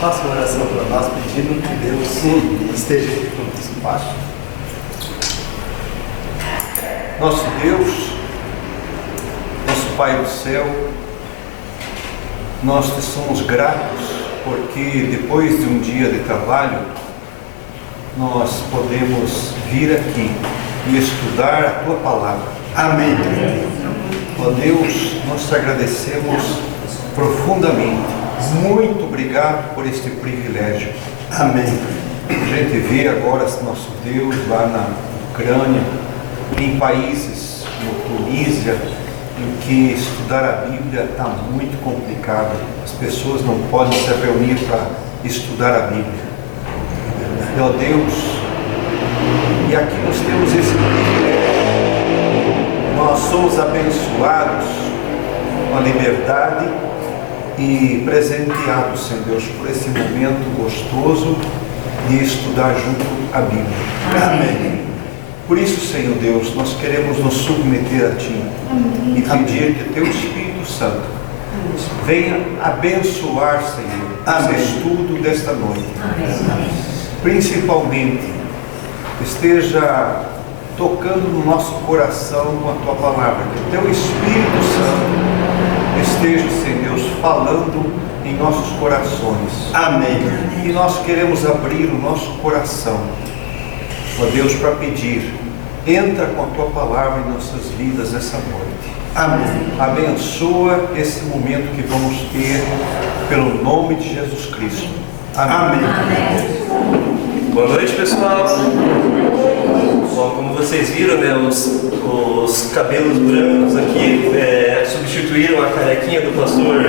Faça uma oração para nós, pedindo que Deus esteja aqui conosco. Pai. Nosso Deus, nosso Pai do céu, nós te somos gratos porque depois de um dia de trabalho, nós podemos vir aqui e estudar a Tua Palavra. Amém. Ó Deus, nós te agradecemos profundamente. Muito obrigado por este privilégio. Amém. A gente vê agora nosso Deus lá na Ucrânia, em países como Tunísia, em que estudar a Bíblia está muito complicado. As pessoas não podem se reunir para estudar a Bíblia. E, ó Deus, e aqui nós temos esse privilégio. Nós somos abençoados com a liberdade e presenteados, Senhor Deus, por esse momento gostoso de estudar junto a Bíblia. Amém. Por isso, Senhor Deus, nós queremos nos submeter a Ti e pedir que Teu Espírito Santo venha abençoar, Senhor, esse estudo desta noite. Principalmente, esteja tocando no nosso coração com a Tua Palavra, que Teu Espírito Santo esteja, Senhor Deus, falando em nossos corações. Amém. E nós queremos abrir o nosso coração, ó Deus, para pedir, entra com a Tua Palavra em nossas vidas essa noite. Amém. Abençoa esse momento que vamos ter, pelo nome de Jesus Cristo. Amém. Amém. Boa noite, pessoal. Bom, como vocês viram, né, os cabelos brancos aqui substituíram a carequinha do pastor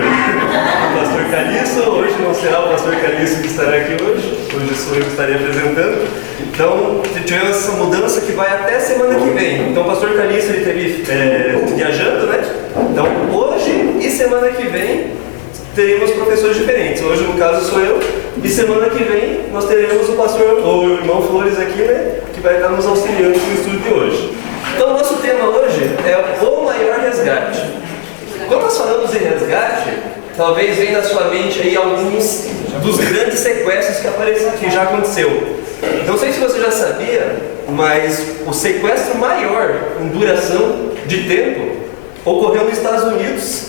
Calixto. Hoje não será o pastor Calixto que estará aqui hoje sou eu que estarei apresentando. Então, tivemos essa mudança que vai até semana que vem. Então, o pastor Calixto ele teve viajando, né? Então, hoje e semana que vem teremos professores diferentes. Hoje, no caso, sou eu. E semana que vem nós teremos o irmão Flores aqui, né? Que vai estar nos auxiliando no estudo de hoje. Então, o nosso tema hoje é o maior resgate. Quando nós falamos em resgate, talvez venha na sua mente aí alguns dos grandes sequestros que já aconteceu. Não sei se você já sabia, mas o sequestro maior em duração de tempo ocorreu nos Estados Unidos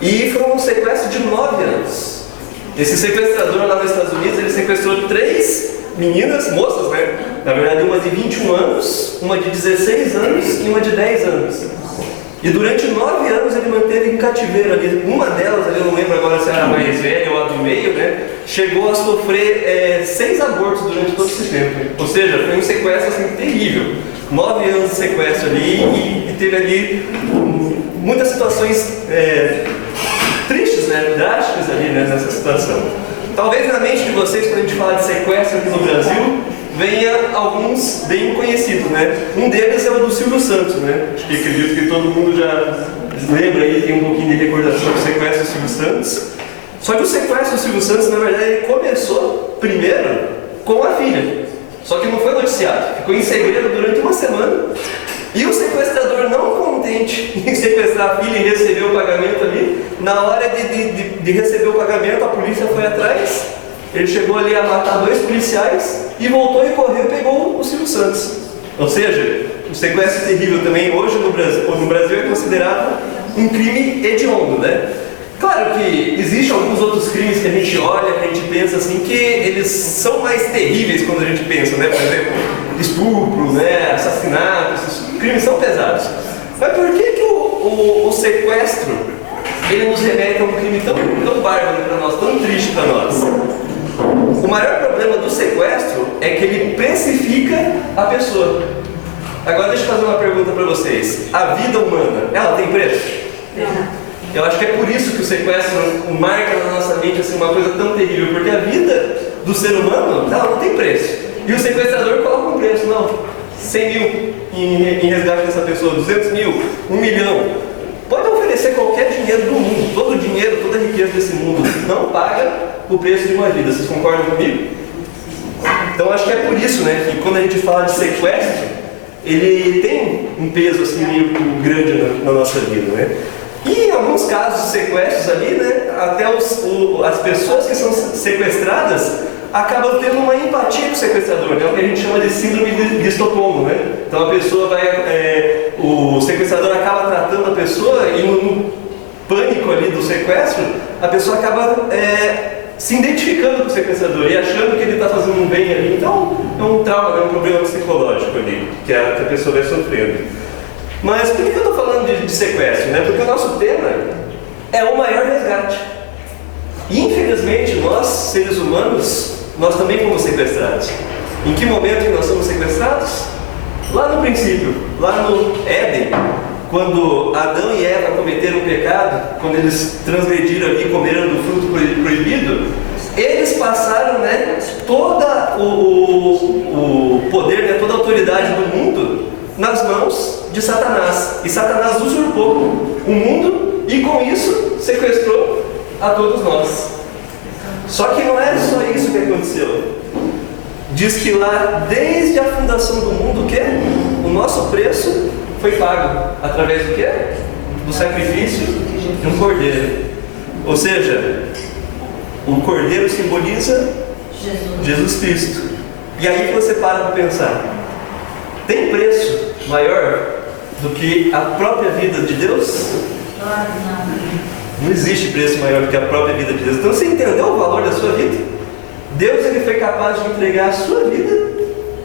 e foi um sequestro de 9 anos. Esse sequestrador lá nos Estados Unidos, ele sequestrou 3 meninas, moças, né? Na verdade, uma de 21 anos, uma de 16 anos e uma de 10 anos. E durante 9 anos ele manteve em cativeiro ali. Uma delas, ali, eu não lembro agora se era a mais velha ou a do meio, né? Chegou a sofrer 6 abortos durante todo esse tempo. Ou seja, foi um sequestro assim, terrível. 9 anos de sequestro ali e teve ali muitas situações tristes, né? Drásticas ali, né? Nessa situação. Talvez na mente de vocês, quando a gente fala de sequestro aqui no Brasil, venha alguns bem conhecidos, né? Um deles é o do Silvio Santos, né? Acho que acredito que todo mundo já lembra aí, tem um pouquinho de recordação do sequestro do Silvio Santos. Só que o sequestro do Silvio Santos, na verdade, ele começou primeiro com a filha. Só que não foi noticiado, ficou em segredo durante uma semana. E o sequestrador, não contente em sequestrar a filha e receber o pagamento ali, na hora de receber o pagamento, a polícia foi atrás. Ele chegou ali a matar 2 policiais e voltou e correu e pegou o Silvio Santos. Ou seja, o sequestro terrível também hoje no Brasil é considerado um crime hediondo, né? Claro que existem alguns outros crimes que a gente olha, que a gente pensa assim, que eles são mais terríveis quando a gente pensa, né? Por exemplo, estupro, né? Assassinato, esses crimes são pesados. Mas por que o sequestro, ele nos remete a um crime tão bárbaro para nós, tão triste para nós? O maior problema do sequestro é que ele precifica a pessoa. Agora deixa eu fazer uma pergunta para vocês. A vida humana, ela tem preço? Eu acho que é por isso que o sequestro marca na nossa mente assim, uma coisa tão terrível, porque a vida do ser humano, ela não tem preço. E o sequestrador coloca um preço, não, 100 mil em resgate dessa pessoa, 200 mil, 1 milhão. Pode oferecer qualquer dinheiro do mundo, todo o dinheiro, toda a riqueza desse mundo, não paga o preço de uma vida. Vocês concordam comigo? Então acho que é por isso, né, que quando a gente fala de sequestro, ele tem um peso assim meio grande na nossa vida, né? E alguns casos de sequestros ali, né, até as pessoas que são sequestradas acabam tendo uma empatia com o sequestrador, né? O que a gente chama de síndrome de Estocolmo, né? Então a pessoa o sequestrador acaba tratando a pessoa e no pânico ali do sequestro, a pessoa acaba se identificando com o sequestrador e achando que ele está fazendo um bem ali. Então é um trauma, é um problema psicológico ali que a pessoa vai sofrendo. Mas por que eu estou falando de sequestro, né? Porque o nosso tema é o maior resgate. E infelizmente nós, seres humanos, nós também fomos sequestrados. Em que momento que nós somos sequestrados? Lá no princípio, lá no Éden, quando Adão e Eva cometeram o pecado, quando eles transgrediram ali e comeram do fruto proibido, eles passaram, né, todo o poder, né, toda a autoridade do mundo nas mãos de Satanás. E Satanás usurpou o mundo e com isso sequestrou a todos nós. Só que não é só isso que aconteceu. Diz que lá, desde a fundação do mundo, o quê? O nosso preço foi pago. Através do quê? Do sacrifício de um cordeiro. Ou seja, o cordeiro simboliza Jesus Cristo. E aí você para pensar, tem preço maior do que a própria vida de Deus? Não existe preço maior do que a própria vida de Deus. Então você entendeu o valor da sua vida? Deus ele foi capaz de entregar a sua vida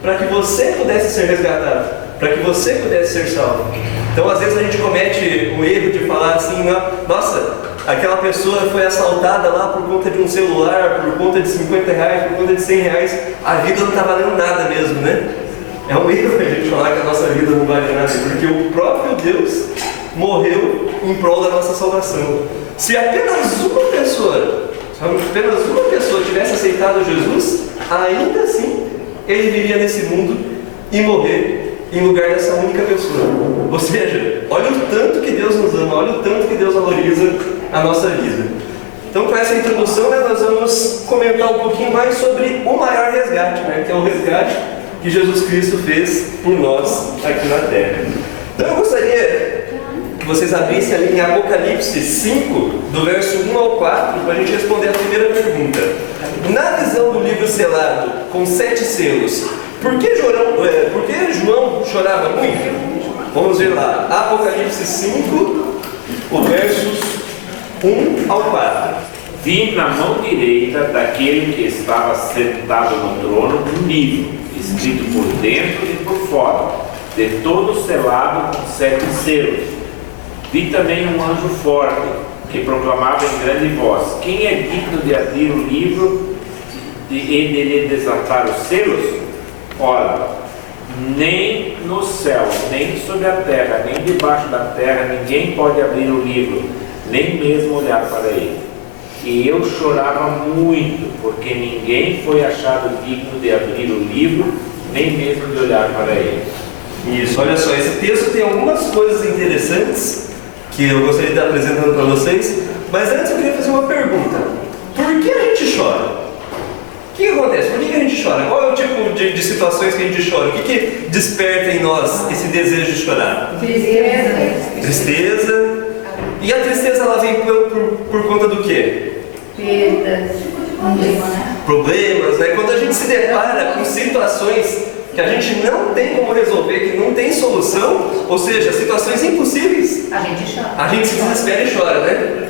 para que você pudesse ser resgatado, para que você pudesse ser salvo. Então às vezes a gente comete o erro de falar assim, nossa, aquela pessoa foi assaltada lá por conta de um celular, por conta de R$50, por conta de R$100, a vida não está valendo nada mesmo, né? É um erro a gente falar que a nossa vida não vale nada, porque o próprio Deus morreu em prol da nossa salvação. Se apenas uma pessoa tivesse aceitado Jesus, ainda assim ele viria nesse mundo e morrer em lugar dessa única pessoa. Ou seja, olha o tanto que Deus nos ama, olha o tanto que Deus valoriza a nossa vida. Então, com essa introdução, né, nós vamos comentar um pouquinho mais sobre o maior resgate, né, que é o resgate que Jesus Cristo fez por nós aqui na Terra. Então eu gostaria que vocês abrissem ali em Apocalipse 5, do verso 1 ao 4, para a gente responder a primeira pergunta. Na visão do livro selado, com 7 selos, por que João chorava muito? Vamos ver lá, Apocalipse 5, os versos 1 ao 4. Vi na mão direita daquele que estava sentado no trono um livro, escrito por dentro e por fora, de todo selado com 7 selos. Vi também um anjo forte, que proclamava em grande voz: quem é digno de abrir o livro e de lhe desatar os selos? Ora, nem no céu, nem sobre a terra, nem debaixo da terra, ninguém pode abrir o livro, nem mesmo olhar para ele. E eu chorava muito, porque ninguém foi achado digno de abrir o livro, nem mesmo de olhar para ele. Isso, olha só, esse texto tem algumas coisas interessantes que eu gostaria de estar apresentando para vocês, mas antes eu queria fazer uma pergunta. Por que a gente chora? O que acontece? Por que a gente chora? Qual é o tipo de situações que a gente chora? O que desperta em nós esse desejo de chorar? Tristeza. E a tristeza ela vem por conta do quê? Perdas, problemas, né? Quando a gente se depara com situações que a gente não tem como resolver, que não tem solução, ou seja, situações impossíveis, a gente chora. A gente se desespera e chora, né?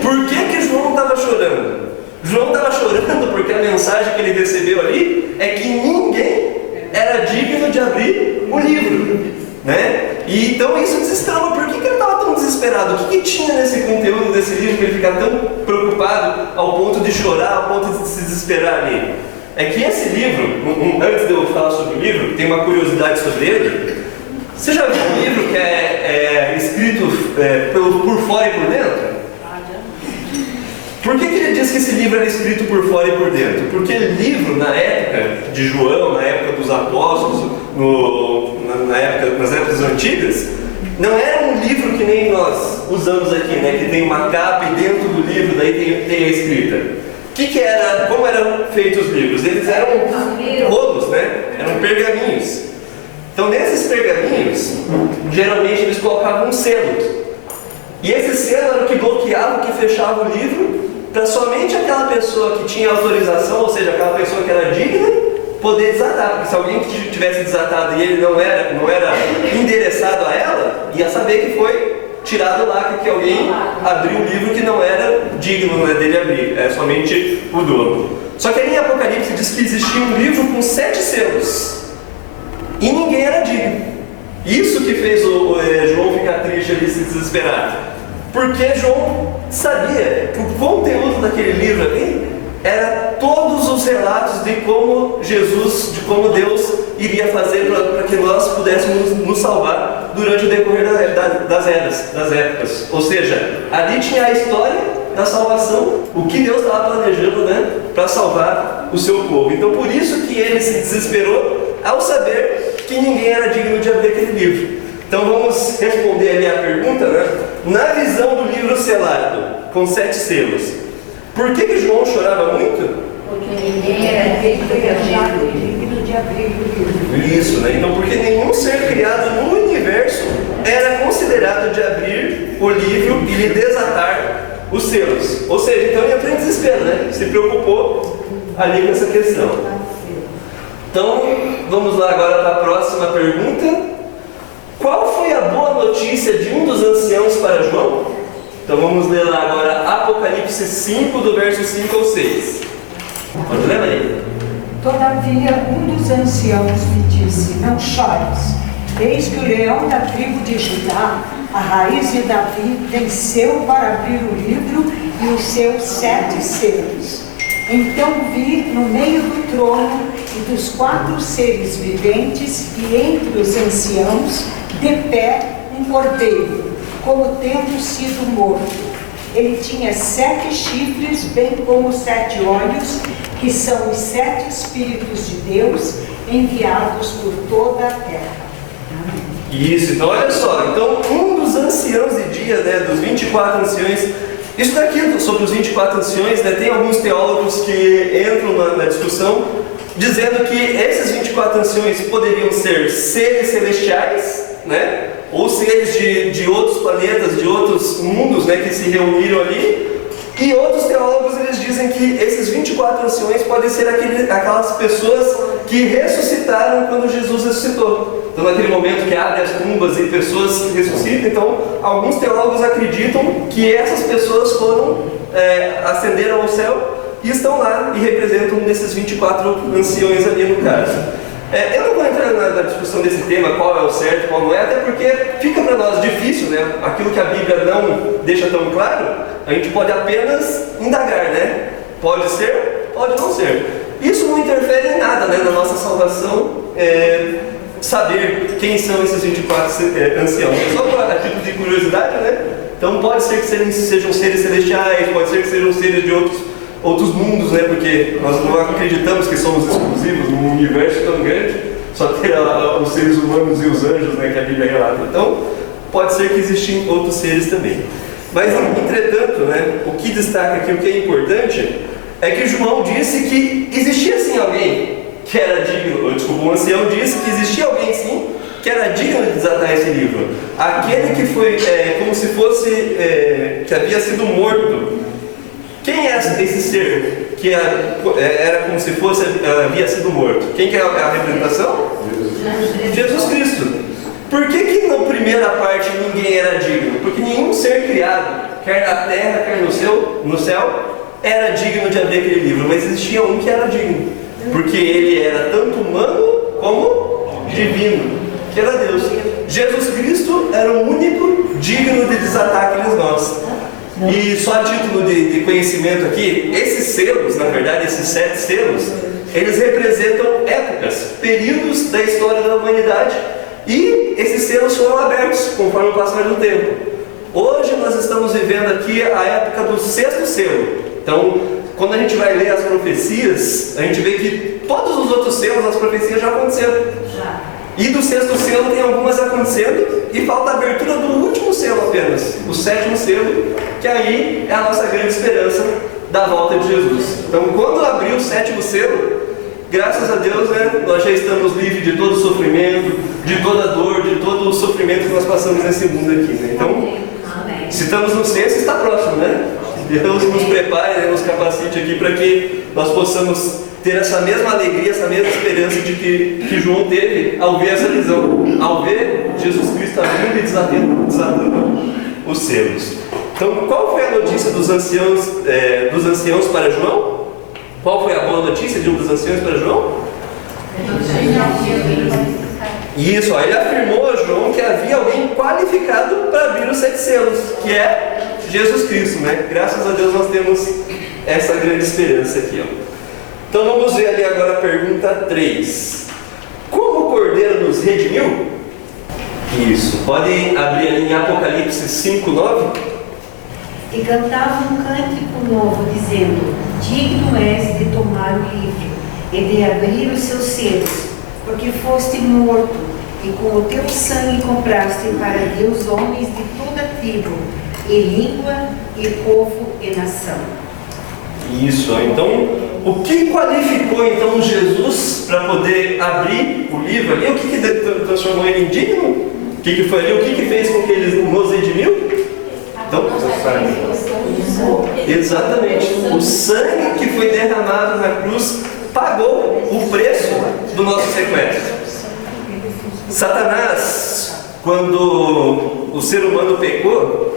Por que João estava chorando? João estava chorando porque a mensagem que ele recebeu ali é que ninguém era digno de abrir o livro, né? E então isso desesperava. Por que ele estava tão desesperado? O que tinha nesse conteúdo desse livro para ele ficar tão preocupado ao ponto de chorar, ao ponto de se desesperar ali? É que esse livro, antes de eu falar sobre o livro, tem uma curiosidade sobre ele. Você já viu um livro que é escrito por fora e por dentro? Por que ele diz que esse livro era escrito por fora e por dentro? Porque livro, na época de João, na época dos apóstolos, nas épocas antigas, não era um livro que nem nós usamos aqui, né? Que tem uma capa e dentro do livro daí tem a escrita. Como eram feitos os livros? Eles eram rolos, né? Eram pergaminhos. Então nesses pergaminhos, geralmente eles colocavam um selo. E esse selo era o que bloqueava, o que fechava o livro, para somente aquela pessoa que tinha autorização, ou seja, aquela pessoa que era digna, poder desatar. Porque se alguém tivesse desatado e ele não era endereçado a ela, ia saber que foi tirado lá, que alguém abriu um livro que não era digno, né, dele abrir, é somente o dono. Só que ali em Apocalipse diz que existia um livro com 7 selos e ninguém era digno. Isso que fez o João ficar triste ali, se desesperar, porque João sabia que o conteúdo daquele livro ali era todos os relatos de como Jesus, de como Deus iria fazer para que nós pudéssemos nos salvar durante o decorrer das épocas. Ou seja, ali tinha a história da salvação, o que Deus estava planejando, né, para salvar o seu povo. Então por isso que ele se desesperou ao saber que ninguém era digno de abrir aquele livro. Então vamos responder ali a pergunta, né? Na visão do livro selado, com 7 selos, por que João chorava muito? Porque ninguém era digno de abrir o livro. Isso, né? Então porque nenhum ser criado no universo era considerado de abrir o livro e lhe desatar os selos. Ou seja, então ele entrou em desespero, né? Se preocupou ali com essa questão. Então, vamos lá agora para a próxima pergunta. Qual foi a boa notícia de um dos anciãos para João? Então vamos ler lá agora Apocalipse 5, do verso 5 ao 6. Pode ler, Maria? Todavia, um dos anciãos me disse: não chores, eis que o leão da tribo de Judá, a raiz de Davi, venceu para abrir o livro e os seus 7 selos. Então vi no meio do trono e dos 4 seres viventes e entre os anciãos, de pé, um cordeiro, como tendo sido morto. Ele tinha 7 chifres, bem como 7 olhos, que são os 7 Espíritos de Deus, enviados por toda a terra. Isso, então olha só. Então um dos anciãos de dias, né, dos 24 anciões, isso daqui sobre os 24 anciões, né, tem alguns teólogos que entram na discussão, dizendo que esses 24 anciões poderiam ser seres celestiais, né, ou seres de outros planetas, de outros mundos, né, que se reuniram ali. E outros teólogos eles dizem que esses 24 anciões podem ser aquelas pessoas que ressuscitaram quando Jesus ressuscitou. Então naquele momento que abre as tumbas e pessoas ressuscitam, então alguns teólogos acreditam que essas pessoas ascenderam ao céu e estão lá e representam um desses 24 anciões ali no caso. Eu não vou entrar na discussão desse tema, qual é o certo, qual não é, até porque fica para nós difícil, né? Aquilo que a Bíblia não deixa tão claro, a gente pode apenas indagar, né? Pode ser, pode não ser. Isso não interfere em nada, né, na nossa salvação, saber quem são esses 24 anciãos. Só a título de curiosidade, né? Então pode ser que sejam seres celestiais, pode ser que sejam seres de outros mundos, né? Porque nós não acreditamos que somos exclusivos num universo tão grande, só tem os seres humanos e os anjos, né, que a Bíblia relata. Então, pode ser que existem outros seres também. Mas, entretanto, né, o que destaca aqui, o que é importante, é que João disse que existia sim alguém que era digno, o ancião disse que existia alguém sim que era digno de desatar esse livro. Aquele que foi como se fosse, que havia sido morto. Quem é esse ser que era como se fosse, havia sido morto? Quem que é a representação? Jesus Cristo. Por que na primeira parte ninguém era digno? Porque nenhum ser criado, quer na terra, quer no céu, era digno de abrir aquele livro. Mas existia um que era digno, porque ele era tanto humano como divino, que era Deus. Jesus Cristo era o único digno de desatar aqueles nós. E só a título de conhecimento aqui, esses selos, na verdade, esses 7 selos, eles representam épocas, períodos da história da humanidade, e esses selos foram abertos conforme o passar do tempo. Hoje nós estamos vivendo aqui a época do 6º selo. Então, quando a gente vai ler as profecias, a gente vê que todos os outros selos, as profecias já aconteceram. E do 6º selo tem algumas acontecendo, e falta a abertura do último selo apenas, o 7º selo, que aí é a nossa grande esperança da volta de Jesus. Então, quando abrir o 7º selo, graças a Deus, né, nós já estamos livres de todo sofrimento, de toda dor, de todo o sofrimento que nós passamos nesse mundo aqui, né? Então, Se estamos no censo, está próximo, né? Deus nos prepare, nos capacite aqui para que nós possamos ter essa mesma alegria, essa mesma esperança de que João teve ao ver essa visão, ao ver Jesus Cristo abrindo e desatando os selos. Então, qual foi a notícia dos anciãos para João? Qual foi a boa notícia de um dos anciãos para João? Isso, ó, ele afirmou a João que havia alguém qualificado para abrir os 7 selos, que é Jesus Cristo, né? Graças a Deus nós temos essa grande esperança aqui, ó. Então vamos ver ali agora a pergunta 3. Como o Cordeiro nos redimiu? Isso, podem abrir ali em Apocalipse 5:9. E cantava um cântico novo, dizendo: digno és de tomar o livro e de abrir os seus selos, porque foste morto, e com o teu sangue compraste para Deus homens de toda tribo, e língua, e povo, e nação. Isso, então, o que qualificou então Jesus para poder abrir o livro ali? O que transformou ele em digno? O que foi ali? O que fez com que ele nos redimiu? Então, exatamente, o sangue que foi derramado na cruz pagou o preço do nosso sequestro. Satanás, quando o ser humano pecou,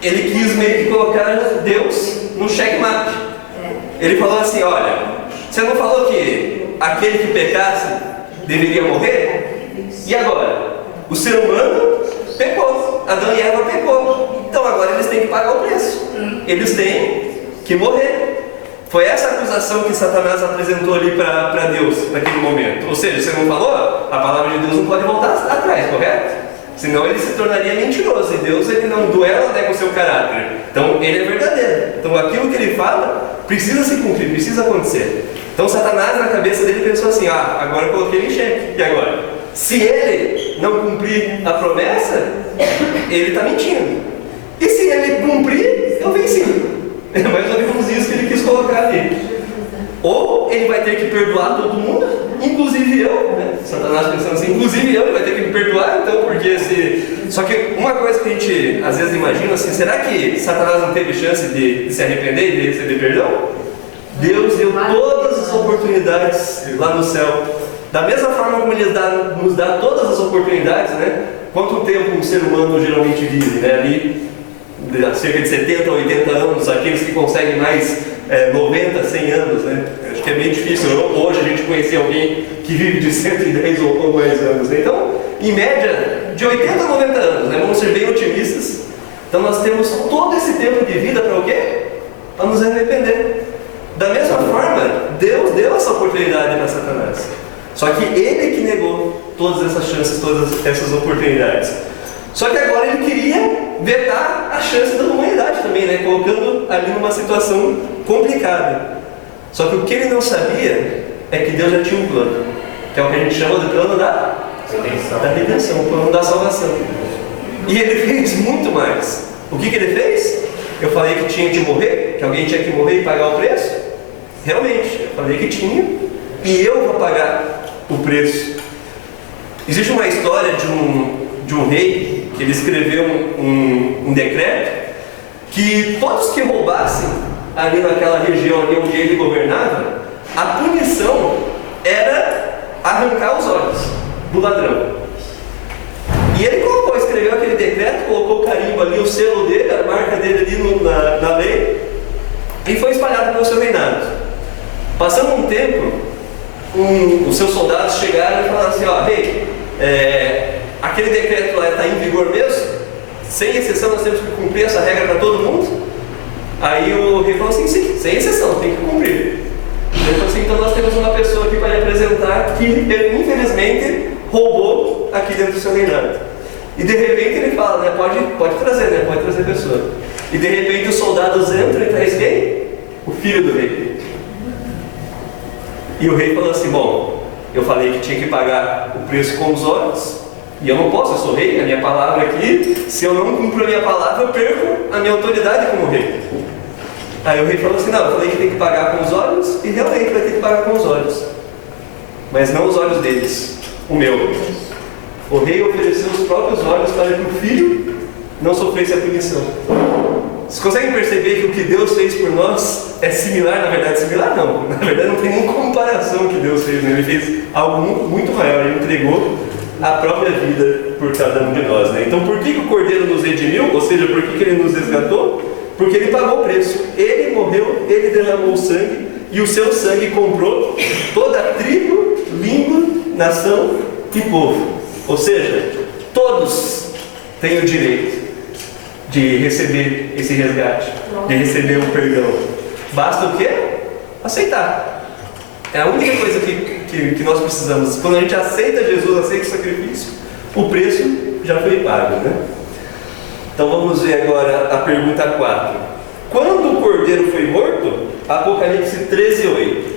ele quis meio que colocar Deus no checkmate. Ele falou assim: olha, você não falou que aquele que pecasse deveria morrer? E agora? O ser humano pecou, Adão e Eva pecou, então agora eles têm que pagar o preço, eles têm que morrer. Foi essa acusação que Satanás apresentou ali para Deus naquele momento. Ou seja, você não falou? A palavra de Deus não pode voltar atrás, correto? Senão ele se tornaria mentiroso, e Deus ele não duela, né, com o seu caráter. Então ele é verdadeiro. Então aquilo que ele fala precisa se cumprir, precisa acontecer. Então Satanás na cabeça dele pensou assim: agora eu coloquei ele em xeque. E agora? Se ele não cumprir a promessa, ele está mentindo. E se ele cumprir, eu venci. É mais ou menos isso que ele quis colocar ali. Ou ele vai ter que perdoar todo mundo, inclusive eu, né? Satanás pensando assim, inclusive eu, ele vai ter que me perdoar, então, porque se... Só que uma coisa que a gente às vezes imagina assim: será que Satanás não teve chance de se arrepender e de receber perdão? Deus deu todas as oportunidades lá no céu. Da mesma forma como Ele nos dá todas as oportunidades, né? Quanto tempo um ser humano geralmente vive, né? Ali, cerca de 70 ou 80 anos, aqueles que conseguem mais 90, 100 anos, né? Acho que é bem difícil hoje a gente conhecer alguém que vive de 110 ou mais anos, né? Então, em média, de 80 a 90 anos, né? Vamos ser bem otimistas. Então nós temos todo esse tempo de vida para o quê? Para nos arrepender. Da mesma forma, Deus deu essa oportunidade para Satanás. Só que ele que negou todas essas chances, todas essas oportunidades. Só que agora ele queria vetar a chance da humanidade também, né? Colocando ali numa situação complicada. Só que o que ele não sabia é que Deus já tinha um plano, que é o que a gente chama de plano da redenção, o plano da salvação. E ele fez muito mais. O que ele fez? Eu falei que tinha que morrer, que alguém tinha que morrer e pagar o preço. Realmente, eu falei que tinha, e eu vou pagar o preço. Existe uma história de um rei que ele escreveu um decreto que todos que roubassem ali naquela região ali onde ele governava, a punição era arrancar os olhos do ladrão. E ele escreveu aquele decreto, colocou o carimbo ali, o selo dele, a marca dele ali na lei, e foi espalhado pelo seu reinado. Passando um tempo, os seus soldados chegaram e falaram assim: rei, aquele decreto lá está em vigor mesmo? Sem exceção nós temos que cumprir essa regra para todo mundo? Aí o rei falou assim: sim, sem exceção, tem que cumprir. Ele falou assim: então nós temos uma pessoa aqui para lhe apresentar que infelizmente roubou aqui dentro do seu reinado. E de repente ele fala, né, pode trazer, né, pode trazer a pessoa. E de repente os soldados entram e traz quem? O filho do rei. E o rei falou assim: bom, eu falei que tinha que pagar o preço com os olhos, e eu não posso, eu sou rei, a minha palavra aqui, se eu não cumpro a minha palavra, eu perco a minha autoridade como rei. Aí o rei falou assim: não, eu falei que tem que pagar com os olhos, e realmente vai ter que pagar com os olhos, mas não os olhos deles, o meu. O rei ofereceu os próprios olhos para que o filho não sofresse a punição. Vocês conseguem perceber que o que Deus fez por nós é similar? Na verdade, similar não. Na verdade, não tem nem comparação o que Deus fez. Né? Ele fez algo muito maior. Ele entregou a própria vida por cada um de nós. Né? Então, por que o Cordeiro nos redimiu? Ou seja, por que ele nos resgatou? Porque ele pagou o preço. Ele morreu, ele derramou o sangue, e o seu sangue comprou toda a tribo, língua, nação e povo. Ou seja, todos têm o direito de receber esse resgate, de receber o perdão. Basta o quê? Aceitar. É a única coisa que nós precisamos. Quando a gente aceita Jesus, aceita o sacrifício, o preço já foi pago, né? Então vamos ver agora a pergunta 4. Quando o Cordeiro foi morto? Apocalipse 13:8.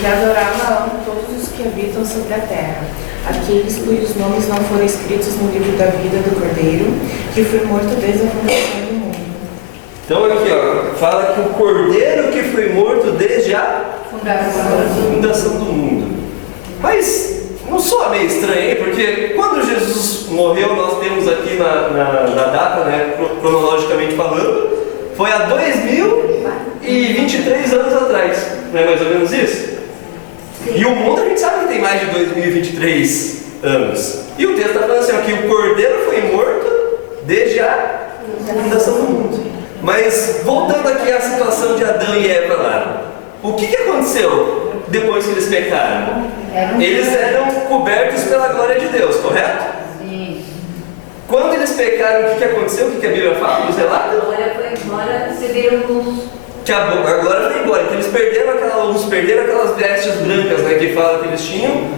E adorava todos os que habitam sobre a terra, aqueles cujos nomes não foram escritos no livro da vida do Cordeiro, que foi morto desde a fundação do mundo. Então aqui, ó, fala que o Cordeiro que foi morto desde a fundação do mundo. Mas não soa meio estranho, hein? Porque quando Jesus morreu, nós temos aqui na data, né, cronologicamente falando, foi há 2023 anos atrás. Não é mais ou menos isso? E o mundo a gente sabe que tem mais de 2023 anos. E o texto está falando assim, ó, que o Cordeiro foi morto desde a fundação do mundo. Mas voltando aqui à situação de Adão e Eva lá, o que aconteceu depois que eles pecaram? Eles eram cobertos pela glória de Deus, correto? Sim. Quando eles pecaram, o que aconteceu? O que a Bíblia fala? Nos relata? A glória foi embora, receberam luz. Que a glória foi embora. Então eles perderam aquela luz, perderam aquelas vestes brancas, né, que fala que eles tinham,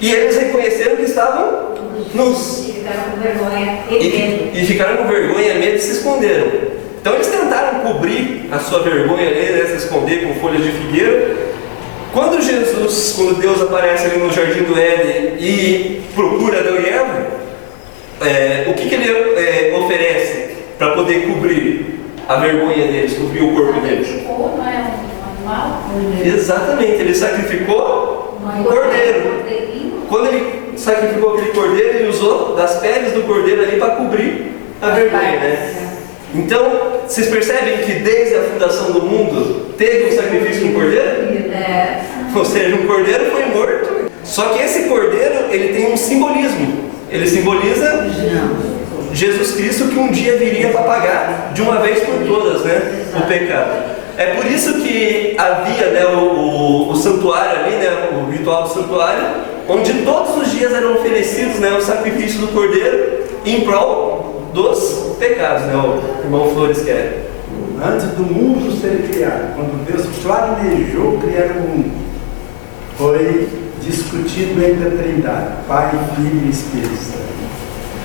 e eles reconheceram que estavam nus. E ficaram com vergonha e medo. E ficaram com vergonha, medo e se esconderam. Então eles tentaram cobrir a sua vergonha ali, né, se esconder com folhas de figueira. Quando Deus aparece ali no Jardim do Éden e procura Adão e Eva, o que ele oferece para poder cobrir a vergonha deles, cobrir o corpo deles? Sacrificou, não é um animal? Exatamente, ele sacrificou um cordeiro. Quando ele sacrificou aquele cordeiro, ele usou das peles do cordeiro ali para cobrir a vergonha, né? Então, vocês percebem que desde a fundação do mundo teve um sacrifício de um cordeiro? Ou seja, um cordeiro foi morto. Só que esse cordeiro, ele tem um simbolismo. Ele simboliza Jesus Cristo, que um dia viria para pagar de uma vez por todas, né, o pecado. É por isso que havia, né, o santuário ali, né, o ritual do santuário, onde todos os dias eram oferecidos, né, o sacrifício do cordeiro em prol dos pecados, né? O irmão Flores quer. Antes do mundo ser criado, quando Deus planejou criar o mundo, foi discutido entre a Trindade, Pai, Filho e Espírito Santo.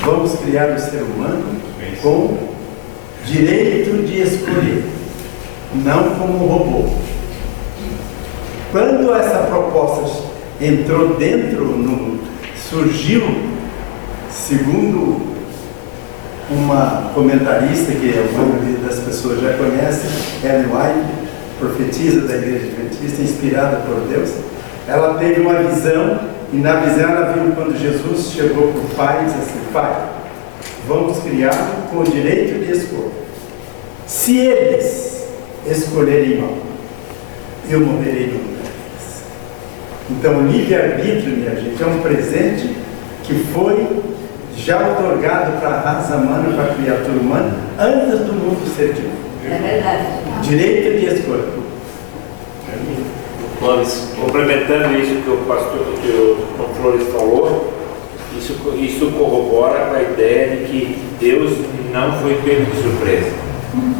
Vamos criar o ser humano com direito de escolher, não como robô. Quando essa proposta entrou dentro, surgiu, segundo uma comentarista que a maioria das pessoas já conhece, Ellen White, profetisa da Igreja Adventista, inspirada por Deus. Ela teve uma visão, e na visão ela viu quando Jesus chegou para o Pai e disse assim: Pai, vamos criá-lo com o direito de escolha. Se eles escolherem mal, eu morrerei no lugar deles. Então, o livre-arbítrio, minha gente, é um presente que foi já otorgado para a raça humana, para a criatura humana, antes do mundo ser criado. É verdade. Direito de escolha. Complementando isso que o Flores falou, isso corrobora com a ideia de que Deus não foi pego de surpresa.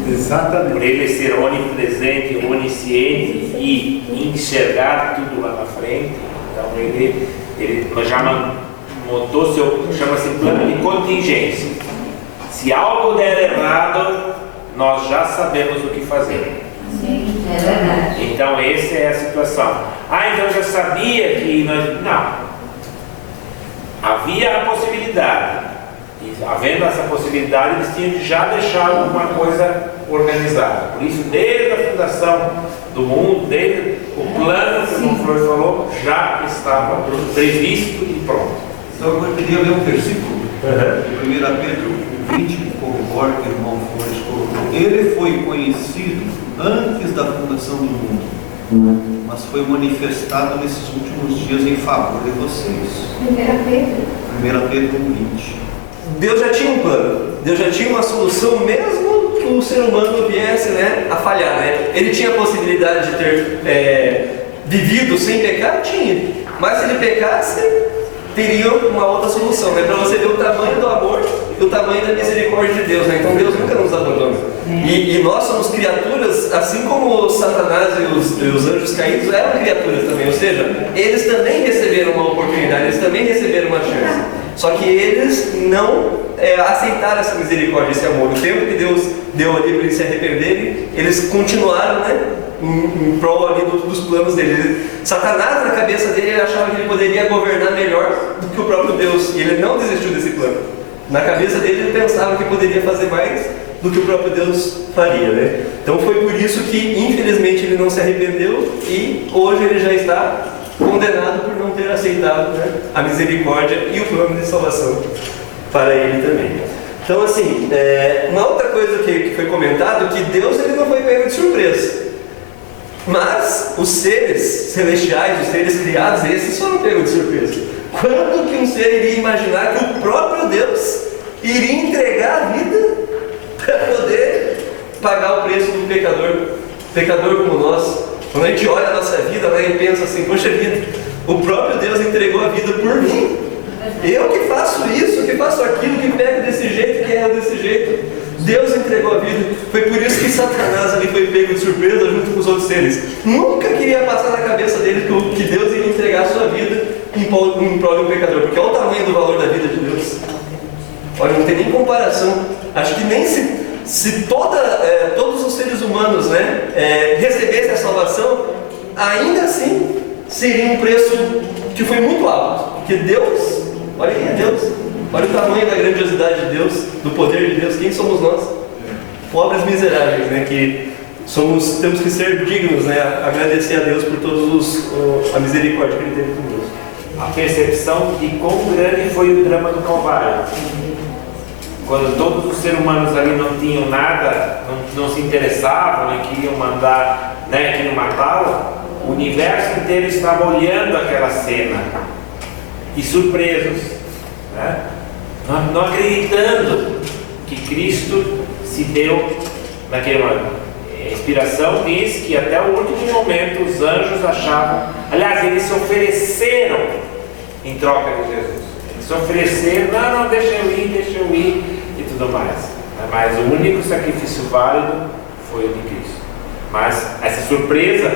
Exatamente. Por ele ser onipresente, onisciente e enxergar tudo lá na frente, então ele já montou chama-se plano de contingência. Se algo der errado, nós já sabemos o que fazer. Sim, é verdade. Então essa é a situação. Então eu já sabia que nós... Não. Havia a possibilidade. E havendo essa possibilidade, eles tinham que já deixar alguma coisa organizada. Por isso, desde a fundação do mundo, desde o plano que o Flores falou, já estava previsto e pronto. Só eu queria ler um versículo de 1 Pedro 20 que corrobora que o irmão Flores colocou. Ele foi conhecido antes da fundação do mundo, mas foi manifestado nesses últimos dias em favor de vocês. 1 Pedro. 1 Pedro 1:20. Deus já tinha um plano, Deus já tinha uma solução, mesmo que o ser humano viesse, né, a falhar, né? Ele tinha a possibilidade de ter vivido sem pecar? Tinha, mas se ele pecasse, teria uma outra solução, né? Para você ver o tamanho do amor e o tamanho da misericórdia de Deus, né? Então Deus nunca nos abandona. E nós somos criaturas, assim como Satanás e os anjos caídos eram criaturas também, ou seja, eles também receberam uma oportunidade, eles também receberam uma chance. Só que eles não aceitaram essa misericórdia, esse amor. O tempo que Deus deu ali para eles se arrependerem, eles continuaram, né, em prol ali dos planos dele. Satanás, na cabeça dele, ele achava que ele poderia governar melhor do que o próprio Deus, e ele não desistiu desse plano. Na cabeça dele, ele pensava que poderia fazer mais do que o próprio Deus faria, né? Então foi por isso que, infelizmente, ele não se arrependeu e hoje ele já está condenado por não ter aceitado, né, a misericórdia e o plano de salvação para ele também. Então, assim, uma outra coisa que foi comentado, que Deus ele não foi pego de surpresa, mas os seres celestiais, os seres criados, esses foram pegos de surpresa. Quando que um ser iria imaginar que o próprio Deus iria entregar a vida para poder pagar o preço do pecador como nós? Quando a gente olha a nossa vida, né, e pensa assim, poxa vida, o próprio Deus entregou a vida por mim. Eu que faço isso, que faço aquilo, que pego desse jeito, que erro desse jeito. Deus entregou a vida. Foi por isso que Satanás ali foi pego de surpresa junto com os outros seres. Nunca queria passar na cabeça dele que Deus iria entregar a sua vida em prol de um pecador. Porque olha o tamanho do valor da vida de Deus. Olha, não tem nem comparação. Acho que nem se todos os seres humanos, né, recebessem a salvação, ainda assim seria um preço que foi muito alto. Porque Deus, olha quem é Deus, olha o tamanho da grandiosidade de Deus, do poder de Deus. Quem somos nós? Pobres miseráveis, né, que temos que ser dignos, né, agradecer a Deus por a misericórdia que Ele teve conosco. A percepção de quão grande foi o drama do Calvário. Quando todos os seres humanos ali não tinham nada, não se interessavam e queriam mandar, né, queriam matá-lo, o universo inteiro estava olhando aquela cena e surpresos, né? Não acreditando que Cristo se deu naquele momento. A inspiração diz que até o último momento os anjos achavam, aliás, eles se ofereceram em troca de Jesus. Eles se ofereceram, não, deixa eu ir e tudo mais. Mas o único sacrifício válido foi o de Cristo. Mas essa surpresa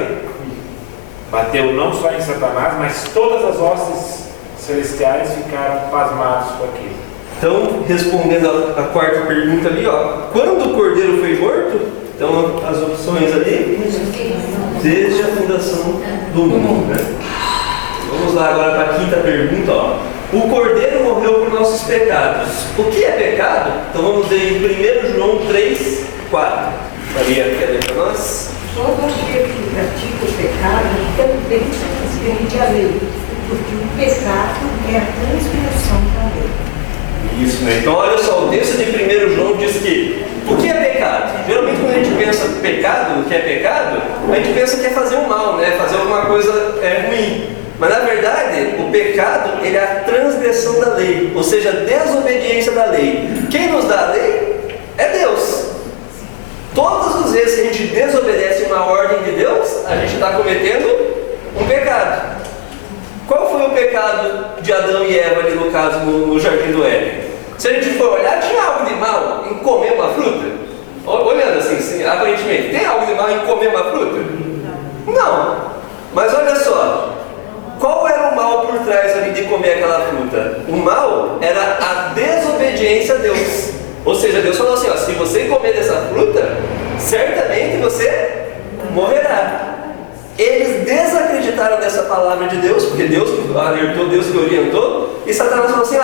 bateu não só em Satanás, mas todas as hostes celestiais ficaram pasmados com aquilo. Então, respondendo a quarta pergunta ali, quando o Cordeiro foi morto? Então, as opções ali, desde a fundação do mundo, né? Vamos lá agora para a quinta pergunta, O Cordeiro morreu por nossos pecados. O que é pecado? Então vamos ler em 1 João 3, 4. Maria, quer ler para nós? Todo aquele que pratica o pecado também transgride a lei, porque o pecado é a transgressão da lei. Isso, né? Então olha só, o texto de 1 João diz que o que é pecado? Geralmente quando a gente pensa pecado, o que é pecado, a gente pensa que é fazer o mal, né? Fazer alguma coisa ruim. Mas na verdade, o pecado ele é a transgressão da lei, ou seja, a desobediência da lei. Quem nos dá a lei é Deus. Todas as vezes que a gente desobedece uma ordem de Deus, a gente está cometendo um pecado. Qual foi o pecado de Adão e Eva ali no caso no Jardim do Éden? Se a gente for olhar, tinha algo de mal em comer uma fruta? Olhando assim, aparentemente, tem algo de mal em comer uma fruta? Não. Mas olha só, qual era o mal por trás ali de comer aquela fruta? O mal era a desobediência a Deus. Ou seja, Deus falou assim, se você comer dessa fruta, certamente você morrerá. Eles desacreditaram dessa palavra de Deus, porque Deus alertou, Deus que orientou, e Satanás falou assim,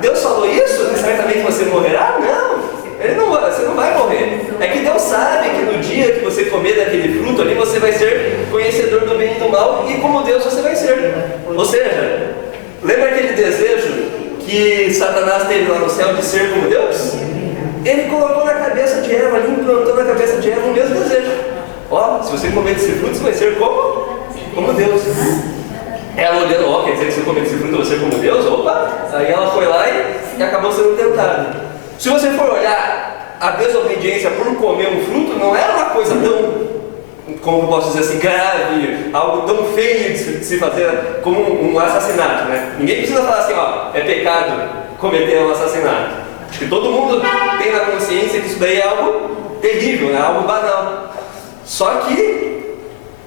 Deus falou isso, que certamente você morrerá? Não, você não vai morrer. É que Deus sabe que no dia que você comer daquele fruto ali, você vai ser conhecedor do bem e do mal, e como Deus você vai ser. Ou seja, lembra aquele desejo que Satanás teve lá no céu de ser como Deus? Ele colocou na cabeça de Eva, ali implantou na cabeça de Eva o mesmo desejo. Ó, se você comer desse fruto, você vai ser como Deus. Ela olhando, ó, quer dizer que se eu comer desse fruto, eu vou ser como Deus? Opa! Aí ela foi lá e acabou sendo tentada. Se você for olhar, a desobediência por comer um fruto não era uma coisa tão, como eu posso dizer assim, grave, algo tão feio de se fazer como um assassinato, né? Ninguém precisa falar assim, ó, é pecado cometer um assassinato. Acho que todo mundo tem na consciência que isso daí é algo terrível, é algo banal. Só que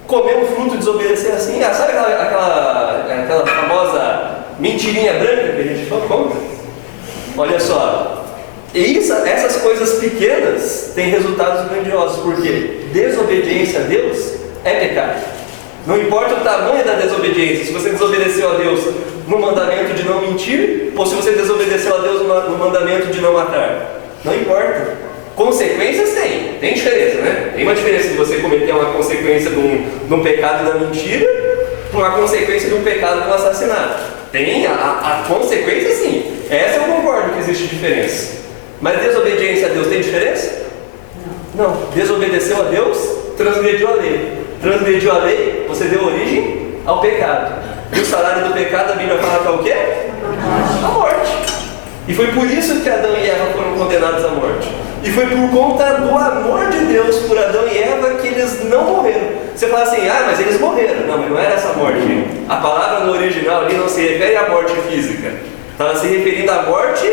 comer um fruto e desobedecer assim, sabe aquela famosa mentirinha branca que a gente conta? Olha só, essas coisas pequenas têm resultados grandiosos, porque desobediência a Deus é pecado. Não importa o tamanho da desobediência, se você desobedeceu a Deus no mandamento de não mentir, ou se você desobedeceu a Deus no mandamento de não matar. Não importa. Consequências tem diferença, né? Tem uma diferença de você cometer uma consequência de um pecado da mentira para uma consequência de um pecado do assassinato. Tem a consequência, sim. Essa eu concordo que existe diferença. Mas desobediência a Deus tem diferença? Não. Desobedeceu a Deus, transgrediu a lei. Transgrediu a lei, você deu origem ao pecado. E o salário do pecado, a Bíblia fala que é o quê? A morte. E foi por isso que Adão e Eva foram condenados à morte. E foi por conta do amor de Deus por Adão e Eva que eles não morreram. Você fala assim, mas eles morreram. Não, mas não era essa morte. A palavra no original ali não se refere à morte física. Estava se referindo à morte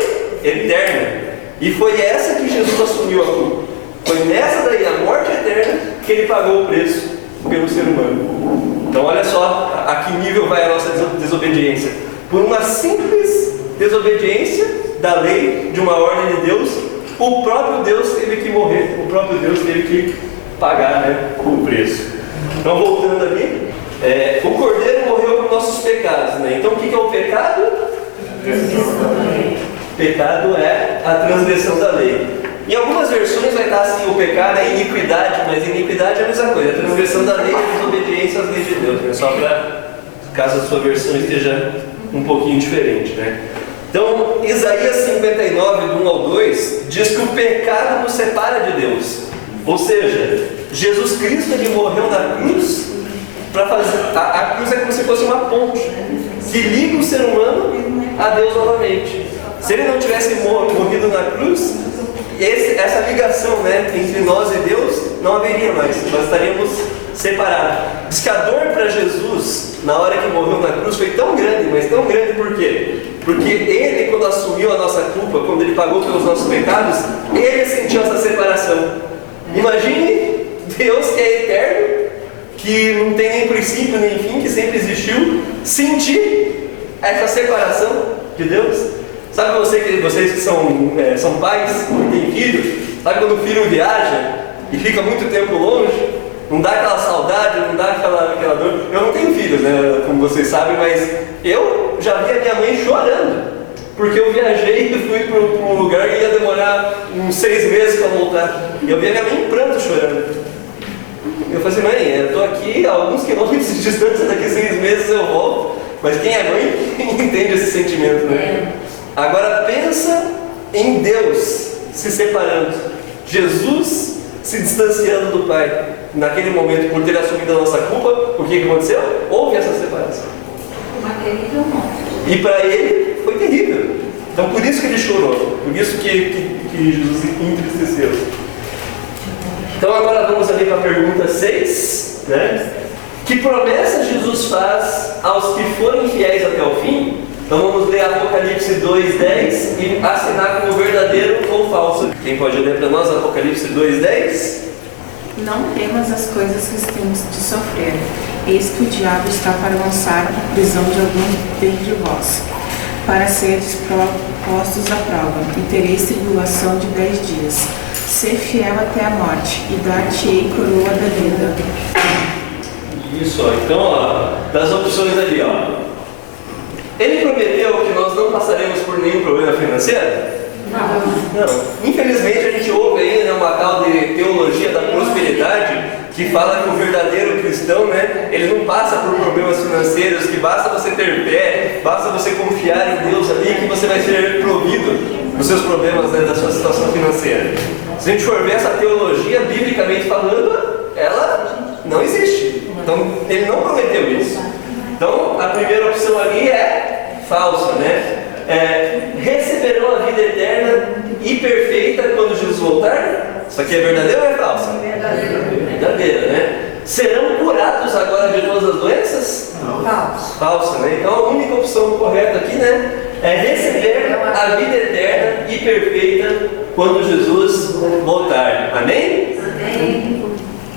eterna. E foi essa que Jesus assumiu a culpa. Foi nessa daí, a morte eterna, que ele pagou o preço pelo ser humano. Então olha só a que nível vai a nossa desobediência. Por uma simples desobediência da lei, de uma ordem de Deus, o próprio Deus teve que morrer, o próprio Deus teve que pagar, né, o preço. Então voltando ali, o Cordeiro morreu por nossos pecados, né? Então o que é o pecado? Pecado é a transgressão da lei. Em algumas versões vai estar assim, o pecado é iniquidade, mas iniquidade é a mesma coisa, a transgressão da lei é a desobediência às leis de Deus, né? Só para caso a sua versão esteja um pouquinho diferente, né? Então, Isaías 59, do 1 ao 2, diz que o pecado nos separa de Deus. Ou seja, Jesus Cristo ele morreu na cruz para fazer. A cruz é como se fosse uma ponte que liga o ser humano a Deus novamente. Se ele não tivesse morrido na cruz, essa ligação, né, entre nós e Deus não haveria mais, nós estaríamos separados. Diz que a dor para Jesus, na hora que morreu na cruz, foi tão grande, mas tão grande por quê? Porque ele, quando assumiu a nossa culpa, quando ele pagou pelos nossos pecados, ele sentiu essa separação. Imagine Deus que é eterno, que não tem nem princípio nem fim, que sempre existiu, sentir essa separação de Deus. Sabe vocês que são pais, que têm filhos, sabe quando o filho viaja e fica muito tempo longe, não dá aquela saudade, não dá aquela dor? Eu não tenho filhos, né, como vocês sabem, mas eu já vi a minha mãe chorando, porque eu viajei e fui para um lugar que ia demorar uns 6 meses para voltar. E eu vi a minha mãe em pranto chorando. Eu falei assim, mãe, eu estou aqui a alguns quilômetros de distância, daqui 6 meses eu volto. Mas quem é mãe entende esse sentimento, né? Agora pensa em Deus se separando, Jesus se distanciando do Pai. Naquele momento, por ter assumido a nossa culpa, o que aconteceu? Houve essa separação. Uma terrível morte. E para ele foi terrível. Então por isso que ele chorou, por isso que Jesus entristeceu. Então agora vamos ali para a pergunta 6, né? Que promessa Jesus faz aos que forem fiéis até o fim? Então vamos ler Apocalipse 2:10 e assinar como verdadeiro ou falso. Quem pode ler para nós Apocalipse 2:10? Não temas as coisas que temos de sofrer. Eis que o diabo está para lançar a prisão de alguns dentre vós, para seres postos à prova, e tereis tribulação de 10 dias. Ser fiel até a morte, e dar-te-ei coroa da vida. Isso, ó. Então, ó, das opções ali, ó. Ele prometeu que nós não passaremos por nenhum problema financeiro? Não. Infelizmente a gente ouve aí, né, uma tal de teologia da prosperidade que fala que o verdadeiro cristão, né, ele não passa por problemas financeiros, que basta você ter fé, basta você confiar em Deus ali que você vai ser provido. os seus problemas, né, da sua situação financeira. Se a gente for ver essa teologia, biblicamente falando, ela não existe. Então, ele não prometeu isso. Então, a primeira opção ali é falsa, né? Receberão a vida eterna e perfeita quando Jesus voltar? Isso aqui é verdadeiro ou é falso? Verdadeira, né? Serão curados agora de todas as doenças? Falso. Falsa, né? Então a única opção correta aqui, né, é receber a vida eterna e perfeita quando Jesus voltar. Amém? Amém.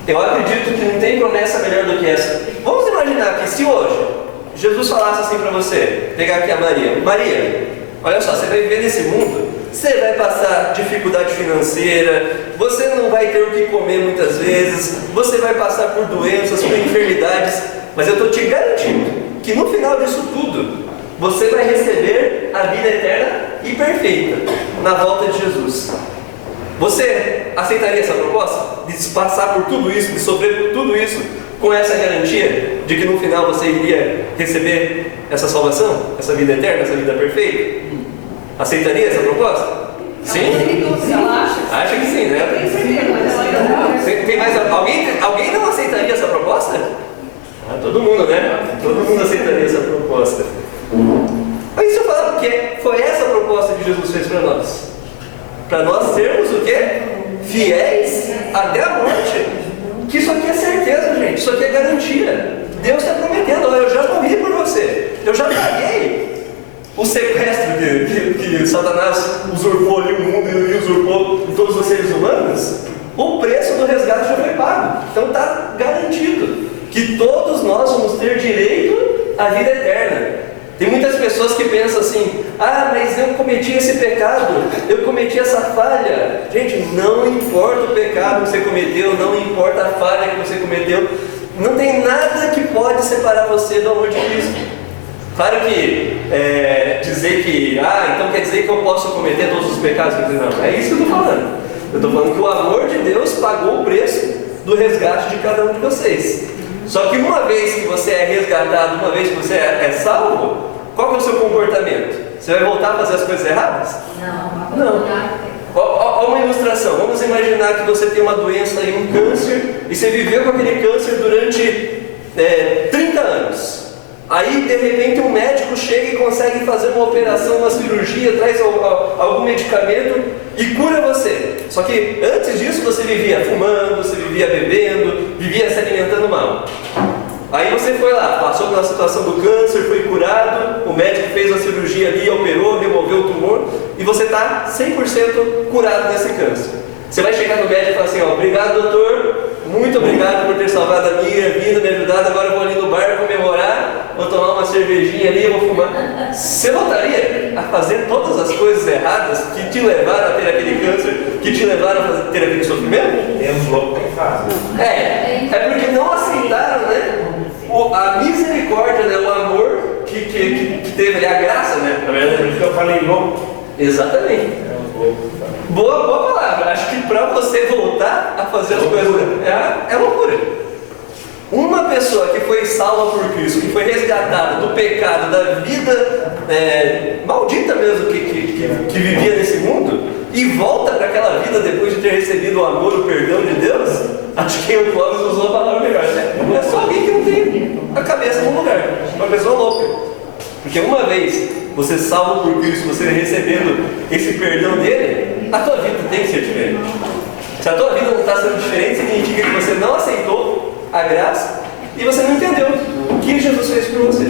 Eu acredito que não tem promessa melhor do que essa. Vamos imaginar que se hoje Jesus falasse assim para você, pegar aqui a Maria: Maria, olha só, você vai viver nesse mundo, você vai passar dificuldade financeira, você não vai ter o que comer muitas vezes, você vai passar por doenças, por enfermidades, mas eu estou te garantindo que no final disso tudo, você vai receber a vida eterna e perfeita na volta de Jesus. Você aceitaria essa proposta? De passar por tudo isso, de sofrer por tudo isso, com essa garantia de que no final você iria receber essa salvação, essa vida eterna, essa vida perfeita? Aceitaria essa proposta? Sim? Acha que sim, né? Tem mais alguém não aceitaria essa proposta? Todo mundo, né? Todo mundo aceitaria essa proposta. Mas isso eu falo porque foi essa a proposta que Jesus fez para nós. Para nós sermos o quê? Fiéis até a morte. Que isso aqui é certeza, gente. Isso aqui é garantia. Deus está prometendo: eu já morri por você. Eu já paguei o sequestro que Satanás usurpou ali o mundo e usurpou todos os seres humanos. O preço do resgate já foi pago. Então está garantido que todos nós vamos ter direito à vida eterna. Tem muitas pessoas que pensam assim: mas eu cometi esse pecado, eu cometi essa falha. Gente, não importa o pecado que você cometeu, não importa a falha que você cometeu, não tem nada que pode separar você do amor de Cristo. Claro que dizer que, então quer dizer que eu posso cometer todos os pecados? Não, é isso que eu estou falando. Eu estou falando que o amor de Deus pagou o preço do resgate de cada um de vocês. Só que uma vez que você é resgatado, uma vez que você é salvo, qual que é o seu comportamento? Você vai voltar a fazer as coisas erradas? Não. Olha uma ilustração. Vamos imaginar que você tem uma doença aí, um câncer, e você viveu com aquele câncer durante 30 anos. Aí, de repente, um médico chega e consegue fazer uma operação, uma cirurgia, traz algum medicamento e cura você. Só que antes disso você vivia fumando, você vivia bebendo, vivia se alimentando mal. Aí você foi lá, passou pela situação do câncer, foi curado, o médico fez a cirurgia ali, operou, removeu o tumor, e você está 100% curado desse câncer. Você vai chegar no médico e falar assim: obrigado, doutor, muito obrigado por ter salvado a minha vida, me ajudado, agora eu vou ali no bar comemorar, vou tomar uma cervejinha ali, vou fumar. Você voltaria a fazer todas as coisas erradas que te levaram a ter aquele câncer, que te levaram a ter aquele sofrimento? Tem uns loucos que fazem. É porque não aceitaram, né? A misericórdia, né? O amor que teve ali, a graça, né? Na verdade, Por isso que eu falei louco. exatamente. Boa palavra. Acho que para você voltar a fazer as coisas é loucura. Uma pessoa que foi salva por Cristo, que foi resgatada do pecado, da vida maldita mesmo que vivia nesse mundo, e volta para aquela vida depois de ter recebido o amor, o perdão de Deus, acho que o Clóvis usou a palavra melhor, né? É só alguém que não tem a cabeça no lugar, uma pessoa louca. Porque uma vez você salvo por Cristo, você recebendo esse perdão dele, a tua vida tem que ser diferente. Se a tua vida não está sendo diferente, significa que você não aceitou a graça e você não entendeu o que Jesus fez por você.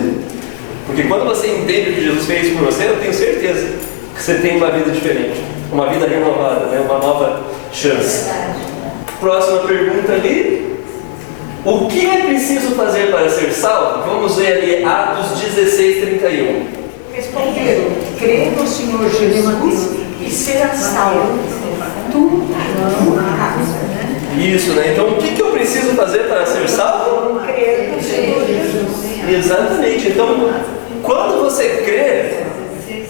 Porque quando você entende o que Jesus fez por você, eu tenho certeza que você tem uma vida diferente, uma vida renovada, né? Uma nova chance. Próxima pergunta ali: o que é preciso fazer para ser salvo? Vamos ver ali Atos 16:31. Responderam: crê no Senhor Jesus e será salvo. Tu casa. Isso, né? Então o que eu preciso fazer para ser salvo? Crer no Senhor Jesus. Exatamente. Então, quando você crê,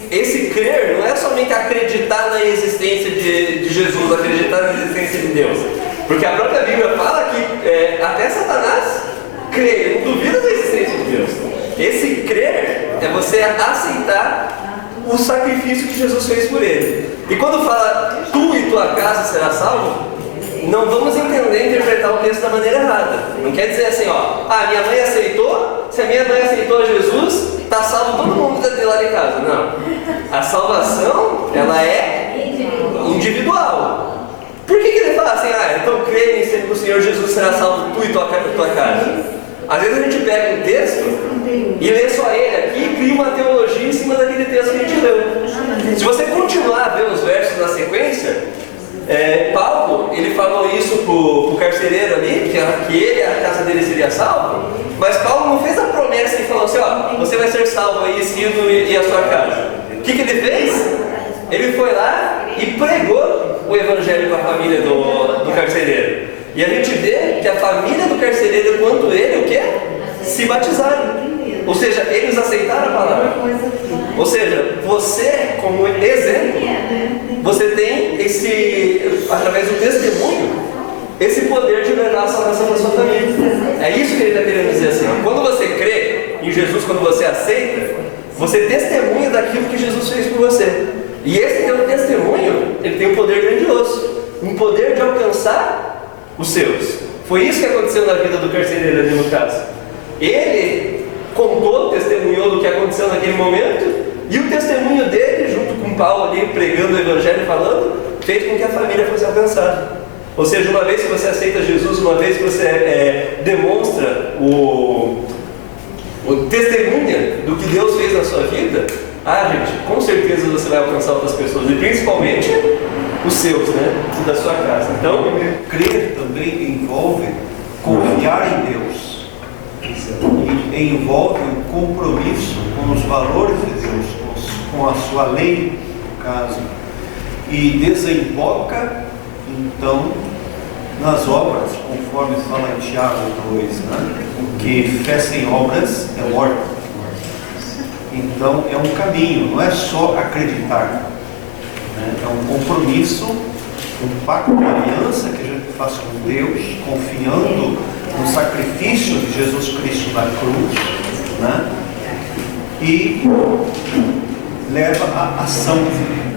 esse crer não é somente acreditar na existência de Jesus, acreditar na existência de Deus. Porque a própria Bíblia fala que até Satanás crê, não duvida da existência de Deus. Esse crer é você aceitar o sacrifício que Jesus fez por ele. E quando fala tu e tua casa será salvo, não vamos entender e interpretar o texto da maneira errada. Não quer dizer assim, ó, minha mãe aceitou, se a minha mãe aceitou Jesus, está salvo todo mundo de lá de casa. Não. A salvação, ela é individual. Por que ele fala assim, então crê no Senhor Jesus, será salvo tu e tua casa? Às vezes a gente pega um texto e lê só ele aqui e cria uma teologia em cima daquele texto que a gente leu. Se você continuar a ver os versos na sequência, Paulo, ele falou isso pro carcereiro ali, que ele, a casa dele seria salva, mas Paulo não fez a promessa e falou assim, você vai ser salvo aí, Cido e a sua casa. O que ele fez? Ele foi lá e pregou o evangelho para a família do carcereiro. E a gente vê que a família do carcereiro, quanto ele, o quê? Se batizaram. Ou seja, eles aceitaram a palavra. Ou seja, você, como exemplo, você tem através do testemunho, esse poder de levar a salvação da sua família. É isso que ele está querendo dizer assim. Quando você crê em Jesus, quando você aceita, você testemunha daquilo que Jesus fez por você. E esse teu testemunho, ele tem um poder grandioso, um poder de alcançar os seus. Foi isso que aconteceu na vida do carcereiro ali no caso. Ele contou, testemunhou do que aconteceu naquele momento, e o testemunho dele, junto com Paulo ali pregando o evangelho e falando, fez com que a família fosse alcançada. Ou seja, uma vez que você aceita Jesus, uma vez que você demonstra o testemunha do que Deus fez na sua vida, gente, com certeza você vai alcançar outras pessoas, e principalmente os seus, né? Da sua casa. Então, crer também envolve confiar em Deus. E envolve um compromisso com os valores de Deus, com a sua lei, no caso. E desemboca, então, nas obras, conforme fala em Tiago 2, né? Que fé sem obras é morta. Então, é um caminho, não é só acreditar, né? É um compromisso, um pacto, uma aliança que a gente faz com Deus, confiando no sacrifício de Jesus Cristo na cruz, né? E leva à ação.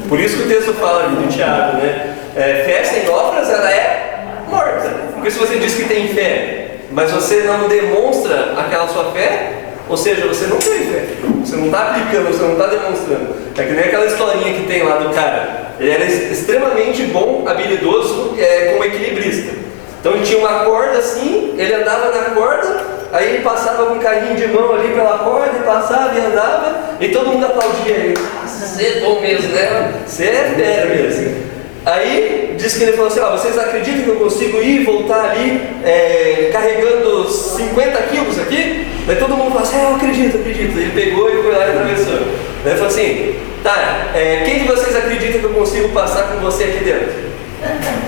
Por isso que o texto fala ali do Tiago, né? Fé sem obras, ela é morta. Porque se você diz que tem fé, mas você não demonstra aquela sua fé, ou seja, você não tem fé, você não está aplicando, você não está demonstrando. É que nem aquela historinha que tem lá do cara. Ele era extremamente bom, habilidoso, como equilibrista. Então ele tinha uma corda assim, ele andava na corda, aí ele passava com um carrinho de mão ali pela corda, e passava e andava, e todo mundo aplaudia ele. Você é bom mesmo, né? Você é fera mesmo. Aí disse que ele falou assim, vocês acreditam que eu consigo ir e voltar ali carregando 50 quilos aqui? Daí todo mundo falou assim, eu acredito. Ele pegou e foi lá e atravessou. Daí ele falou assim, quem de vocês acredita que eu consigo passar com você aqui dentro?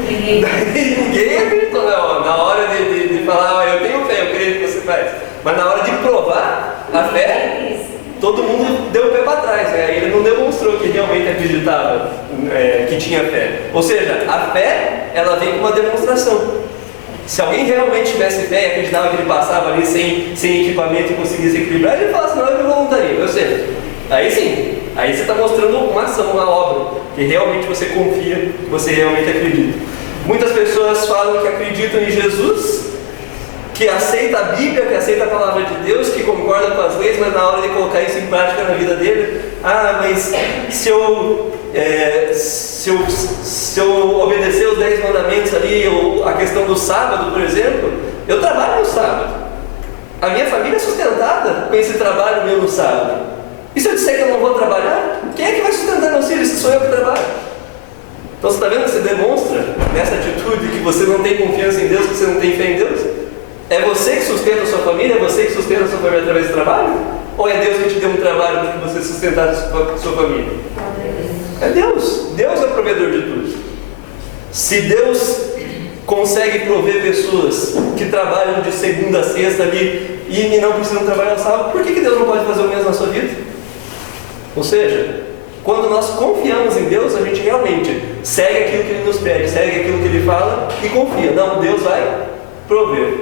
Ninguém acreditou, não. Na hora de falar, eu tenho fé, eu creio que você faz. Mas na hora de provar a fé, todo mundo deu o pé para trás, né? Ele não demonstrou que realmente acreditava, que tinha fé. Ou seja, a fé, ela vem com uma demonstração. Se alguém realmente tivesse fé e acreditava que ele passava ali sem equipamento e conseguisse equilibrar, ele falasse, não, eu me voluntaria, eu sei. Aí sim, aí você está mostrando uma ação, uma obra, que realmente você confia, que você realmente acredita. Muitas pessoas falam que acreditam em Jesus, que aceita a Bíblia, que aceita a palavra de Deus, que concorda com as leis, mas na hora de colocar isso em prática na vida dele, mas se eu obedecer os 10 mandamentos ali, ou a questão do sábado, por exemplo, eu trabalho no sábado. A minha família é sustentada com esse trabalho meu no sábado. E se eu disser que eu não vou trabalhar, quem é que vai sustentar meus filhos se sou eu que trabalho? Então você está vendo que você demonstra nessa atitude que você não tem confiança em Deus, que você não tem fé em Deus? É você que sustenta a sua família? É você que sustenta a sua família através do trabalho? Ou é Deus que te deu um trabalho para que você sustentar a sua família? É Deus. Deus é o provedor de tudo. Se Deus consegue prover pessoas que trabalham de segunda a sexta ali e não precisam trabalhar no sábado, por que Deus não pode fazer o mesmo na sua vida? Ou seja, quando nós confiamos em Deus, a gente realmente segue aquilo que Ele nos pede, segue aquilo que Ele fala e confia. Não, Deus vai prover.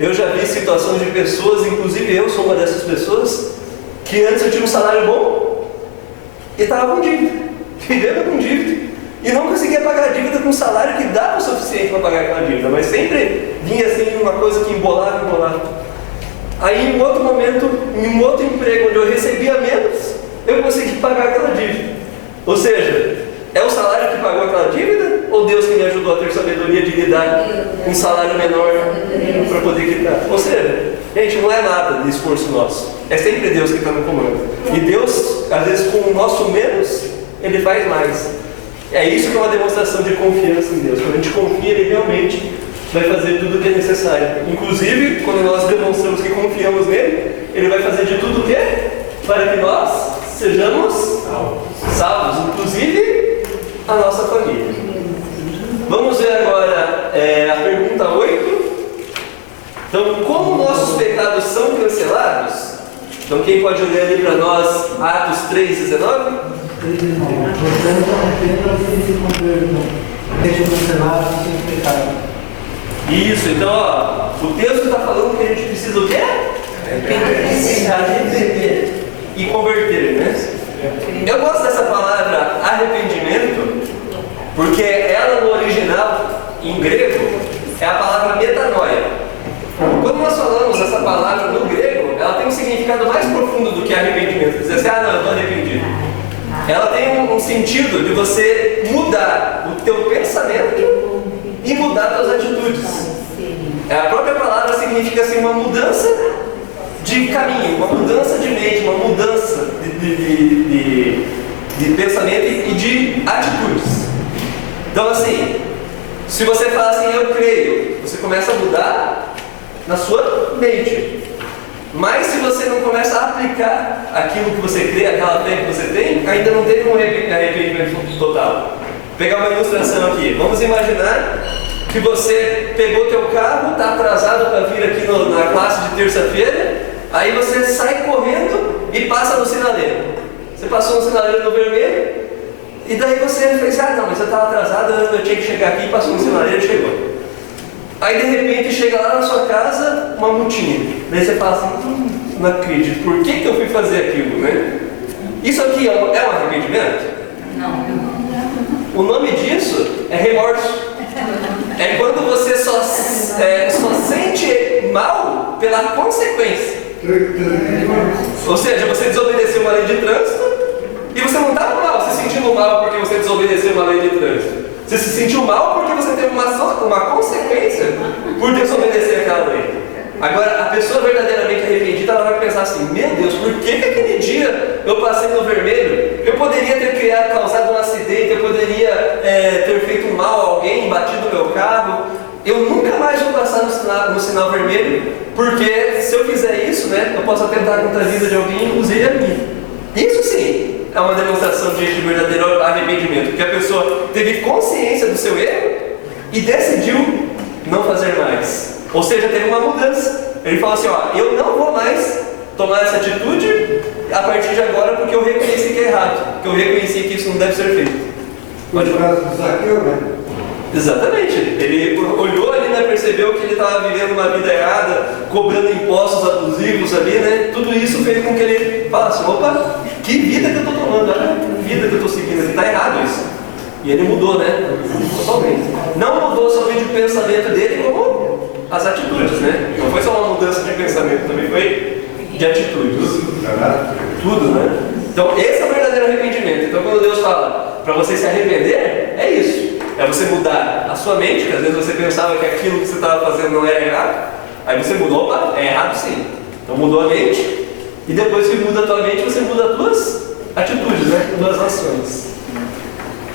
Eu já vi situações de pessoas, inclusive eu sou uma dessas pessoas, que antes eu tinha um salário bom e estava com dívida, vivendo com dívida. e não conseguia pagar a dívida com um salário que dava o suficiente para pagar aquela dívida, mas sempre vinha assim uma coisa que embolava. Aí em um outro momento, em um outro emprego onde eu recebia menos, eu consegui pagar aquela dívida. Ou seja, é o salário que pagou aquela dívida ou Deus que me ajudou a ter sabedoria de lidar com um salário menor para poder quitar? Ou seja, gente, não é nada de esforço nosso, é sempre Deus que está no comando. E Deus, às vezes com o nosso menos, Ele faz mais. É isso que é uma demonstração de confiança em Deus. Quando a gente confia, Ele realmente vai fazer tudo o que é necessário. Inclusive, quando nós demonstramos que confiamos nele, Ele vai fazer de tudo o que? Para que nós sejamos salvos, inclusive a nossa família. Vamos ver agora a pergunta 8. Então, como nossos pecados são cancelados? Então, quem pode ler ali para nós Atos 3:19? Isso, então ó, o texto está falando que a gente precisa o quê? Arrepender e converter, né? Eu gosto dessa palavra arrependimento porque ela no original, em grego, é a palavra metanoia. Quando nós falamos essa palavra no grego, ela tem um significado mais profundo do que arrependimento. Dizer assim, não, eu estou arrependido. Ela tem um sentido de você mudar o teu pensamento e mudar suas atitudes. A própria palavra significa assim, uma mudança de caminho, uma mudança de mente, uma mudança de pensamento e de atitudes. Então assim, se você fala assim, eu creio, você começa a mudar na sua mente. Mas se você não começa a aplicar aquilo que você crê, aquela fé que você tem, ainda não teve um arrependimento total. Vou pegar uma ilustração aqui. Vamos imaginar que você pegou teu carro, está atrasado para vir aqui na classe de terça-feira, aí você sai correndo e passa no sinaleiro. Você passou no sinaleiro no vermelho, e daí você fez, não, mas eu estava atrasado, eu tinha que chegar aqui, passou no sinaleiro e chegou. Aí de repente chega lá na sua casa uma multinha. Daí você fala assim, não acredito, por que eu fui fazer aquilo, né? Isso aqui é um arrependimento? Não. O nome disso é remorso. É quando você só sente mal pela consequência. Ou seja, você desobedeceu uma lei de trânsito e você não estava mal, se sentindo mal porque você desobedeceu uma lei de trânsito. Você se sentiu mal porque você teve uma consequência por desobedecer aquela lei. Agora, a pessoa verdadeiramente arrependida, ela vai pensar assim, meu Deus, por que aquele dia eu passei no vermelho? Eu poderia ter causado um acidente, eu poderia ter feito mal a alguém, batido o meu carro. Eu nunca mais vou passar no sinal vermelho, porque se eu fizer isso, né, eu posso atentar contra a vida de alguém, inclusive a minha. Isso sim é uma demonstração de verdadeiro arrependimento, porque a pessoa teve consciência do seu erro e decidiu não fazer mais. Ou seja, teve uma mudança. Ele falou assim, eu não vou mais tomar essa atitude a partir de agora porque eu reconheci que é errado, porque eu reconheci que isso não deve ser feito. Pode falar do Zaqueu, né? Exatamente. Ele olhou ali, né, percebeu que ele estava vivendo uma vida errada, cobrando impostos abusivos ali, né? Tudo isso fez com que ele falasse, opa, que vida que eu estou tomando, olha que vida que eu estou seguindo, está errado isso. E ele mudou, né? Totalmente. Não mudou somente o pensamento dele, como as atitudes, né? Não foi só uma mudança de pensamento, também foi de atitudes. Tudo, né? Então, esse é o verdadeiro arrependimento. Então, quando Deus fala para você se arrepender, é isso. É você mudar a sua mente, que às vezes você pensava que aquilo que você estava fazendo não era errado. Aí você mudou, opa, é errado sim. Então mudou a mente. E depois que muda a tua mente, você muda as tuas atitudes, né? As tuas ações.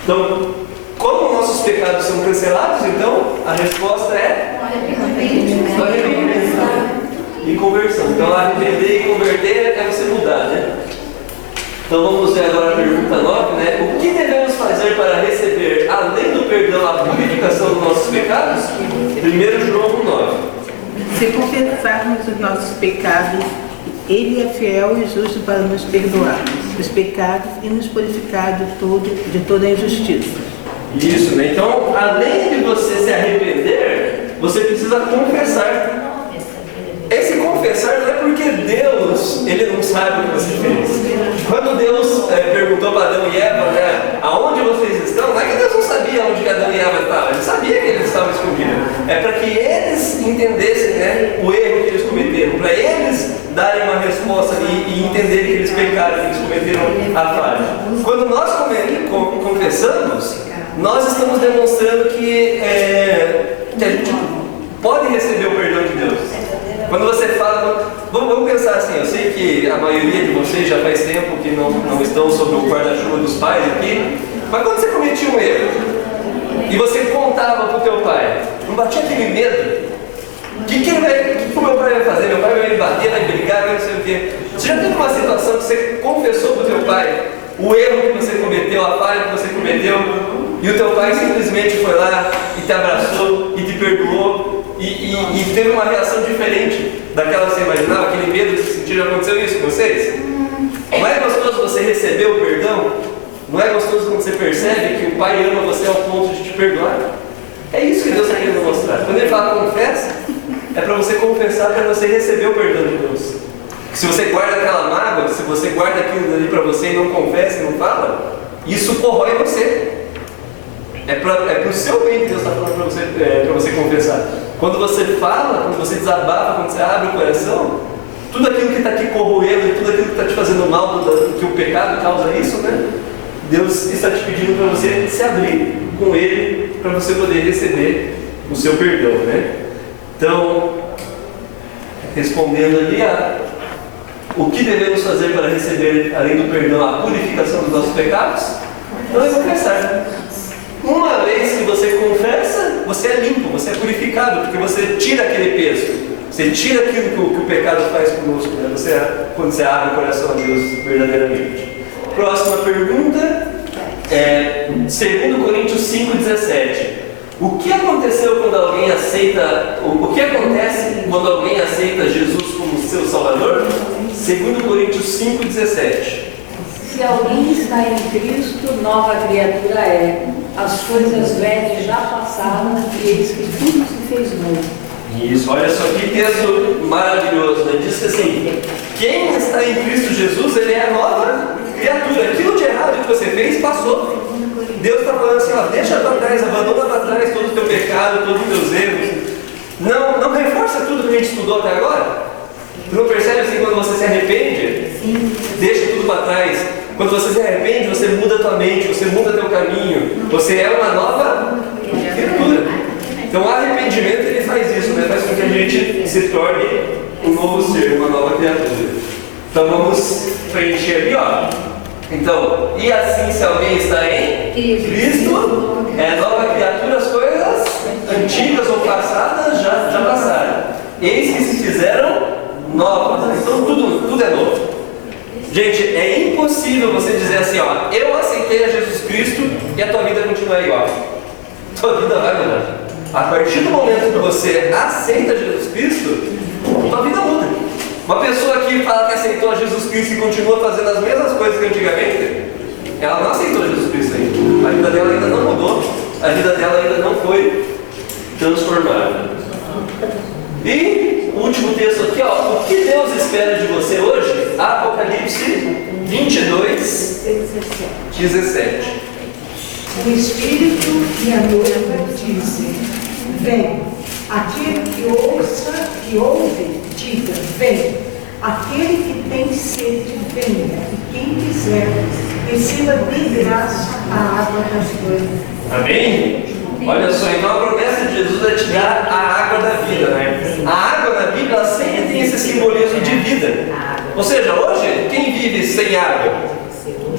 Então, como nossos pecados são cancelados, então a resposta é arrependimento e conversão. Então, arrepender e converter é você mudar, né? Então, vamos ver agora a pergunta 9, né? O que devemos fazer para receber, além do perdão, a purificação dos nossos pecados? 1 João 1,9. Se confessarmos os nossos pecados, Ele é fiel e justo para nos perdoar os pecados e nos purificar de toda a injustiça. Isso, né? Então, além de você se arrepender, você precisa confessar. Esse confessar não é porque Deus, Ele não sabe o que você fez. Quando Deus perguntou para Adão e Eva, né, aonde vocês estão, não é que Deus não é para que eles entendessem, né, o erro que eles cometeram, para eles darem uma resposta e entenderem que eles pecaram, que eles cometeram a falha. Quando nós confessamos, nós estamos demonstrando que a gente pode receber o perdão de Deus. Quando você fala, vamos pensar assim, eu sei que a maioria de vocês já faz tempo que não estão sob o guarda-chuva dos pais aqui, mas quando você cometia um erro e você contava para o teu pai, não batia aquele medo? O que o meu pai vai fazer? Meu pai vai me bater, vai brigar, vai não sei o quê. Você já teve uma situação que você confessou para o teu pai o erro que você cometeu, a falha que você cometeu, e o teu pai simplesmente foi lá e te abraçou e te perdoou e teve uma reação diferente daquela que você imaginava, aquele medo de se sentir? Já aconteceu isso com vocês? Não é gostoso você receber o perdão? Não é gostoso quando você percebe que o pai ama você ao ponto de te perdoar? É isso que Deus está querendo mostrar. Quando Ele fala confessa, é para você confessar, para você receber o perdão de Deus. Se você guarda aquela mágoa, se você guarda aquilo ali para você e não confessa e não fala, isso corrói você. É para o seu bem que Deus está falando para você confessar. Quando você fala, quando você desabafa, quando você abre o coração, tudo aquilo que está te corroendo, tudo aquilo que está te fazendo mal, que o pecado causa isso, né? Deus está te pedindo para você se abrir com Ele, para você poder receber o seu perdão, né? Então, respondendo ali o que devemos fazer para receber, além do perdão, a purificação dos nossos pecados? Então é confessar. Uma vez que você confessa, você é limpo, você é purificado, porque você tira aquele peso, você tira aquilo que o pecado faz conosco, né? Quando você abre o coração a Deus verdadeiramente. Próxima pergunta é 2 Coríntios 5,17. O que aconteceu quando alguém aceita, o que acontece quando alguém aceita Jesus como seu Salvador? 2 Coríntios 5,17. Se alguém está em Cristo, nova criatura é. As coisas velhas já passaram e eis que tudo se fez novo. Isso, olha só que texto maravilhoso, né? Diz assim: quem está em Cristo Jesus, ele é a nova criatura. Aquilo de errado que você fez, passou. Deus está falando assim, ó, deixa para trás, abandona para trás todo o teu pecado, todos os teus erros. Não reforça tudo que a gente estudou até agora. Tu não percebe assim quando você se arrepende? Sim. Deixa tudo para trás. Quando você se arrepende, você muda a tua mente, você muda teu caminho. Você é uma nova criatura. Então o arrependimento ele faz isso, né? Faz com que a gente se torne um novo ser, uma nova criatura. Então vamos preencher ali, ó. Então, e assim se alguém está em Cristo, é nova criatura, as coisas antigas ou passadas já passaram. Eis que se fizeram novas. Então tudo é novo. Gente, é impossível você dizer assim, ó, eu aceitei a Jesus Cristo e a tua vida continua igual. Tua vida vai mudar. A partir do momento que você aceita Jesus Cristo, tua vida muda. Uma pessoa que fala que aceitou a Jesus Cristo e continua fazendo as mesmas coisas que antigamente, ela não aceitou Jesus Cristo ainda. A vida dela ainda não mudou, a vida dela ainda não foi transformada. E o último texto aqui, ó, o que Deus espera de você hoje? Apocalipse 22, 17. O Espírito e a noiva dizem, vem. Aquele que ouve, diga, vem. Aquele que tem sede, venha. E quem quiser, receba de graça a água das coisas. Amém? Olha só, então a promessa de Jesus é te dar a água da vida, né? A água na Bíblia ela sempre tem esse simbolismo de vida. Ou seja, hoje, quem vive sem água,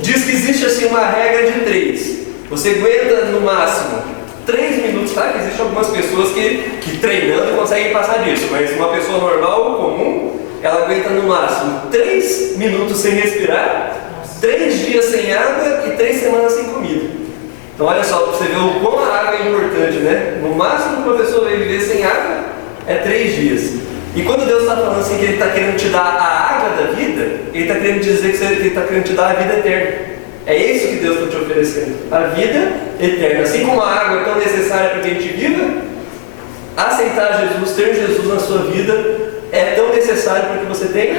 diz que existe assim uma regra de 3. Você aguenta no máximo 3 minutos, tá? Que existem algumas pessoas que treinando conseguem passar disso, mas uma pessoa normal, comum, ela aguenta no máximo 3 minutos sem respirar, 3 dias sem água e 3 semanas sem comida. Então olha só, você vê o quão a água é importante, né? No máximo que uma pessoa vai viver sem água é 3 dias. E quando Deus está falando assim que Ele está querendo te dar a água da vida, Ele está querendo dizer que Ele está querendo te dar a vida eterna. É isso que Deus está te oferecendo, a vida eterna. Assim como a água é tão necessária para que a gente viva, aceitar Jesus, ter Jesus na sua vida é tão necessário para que você tenha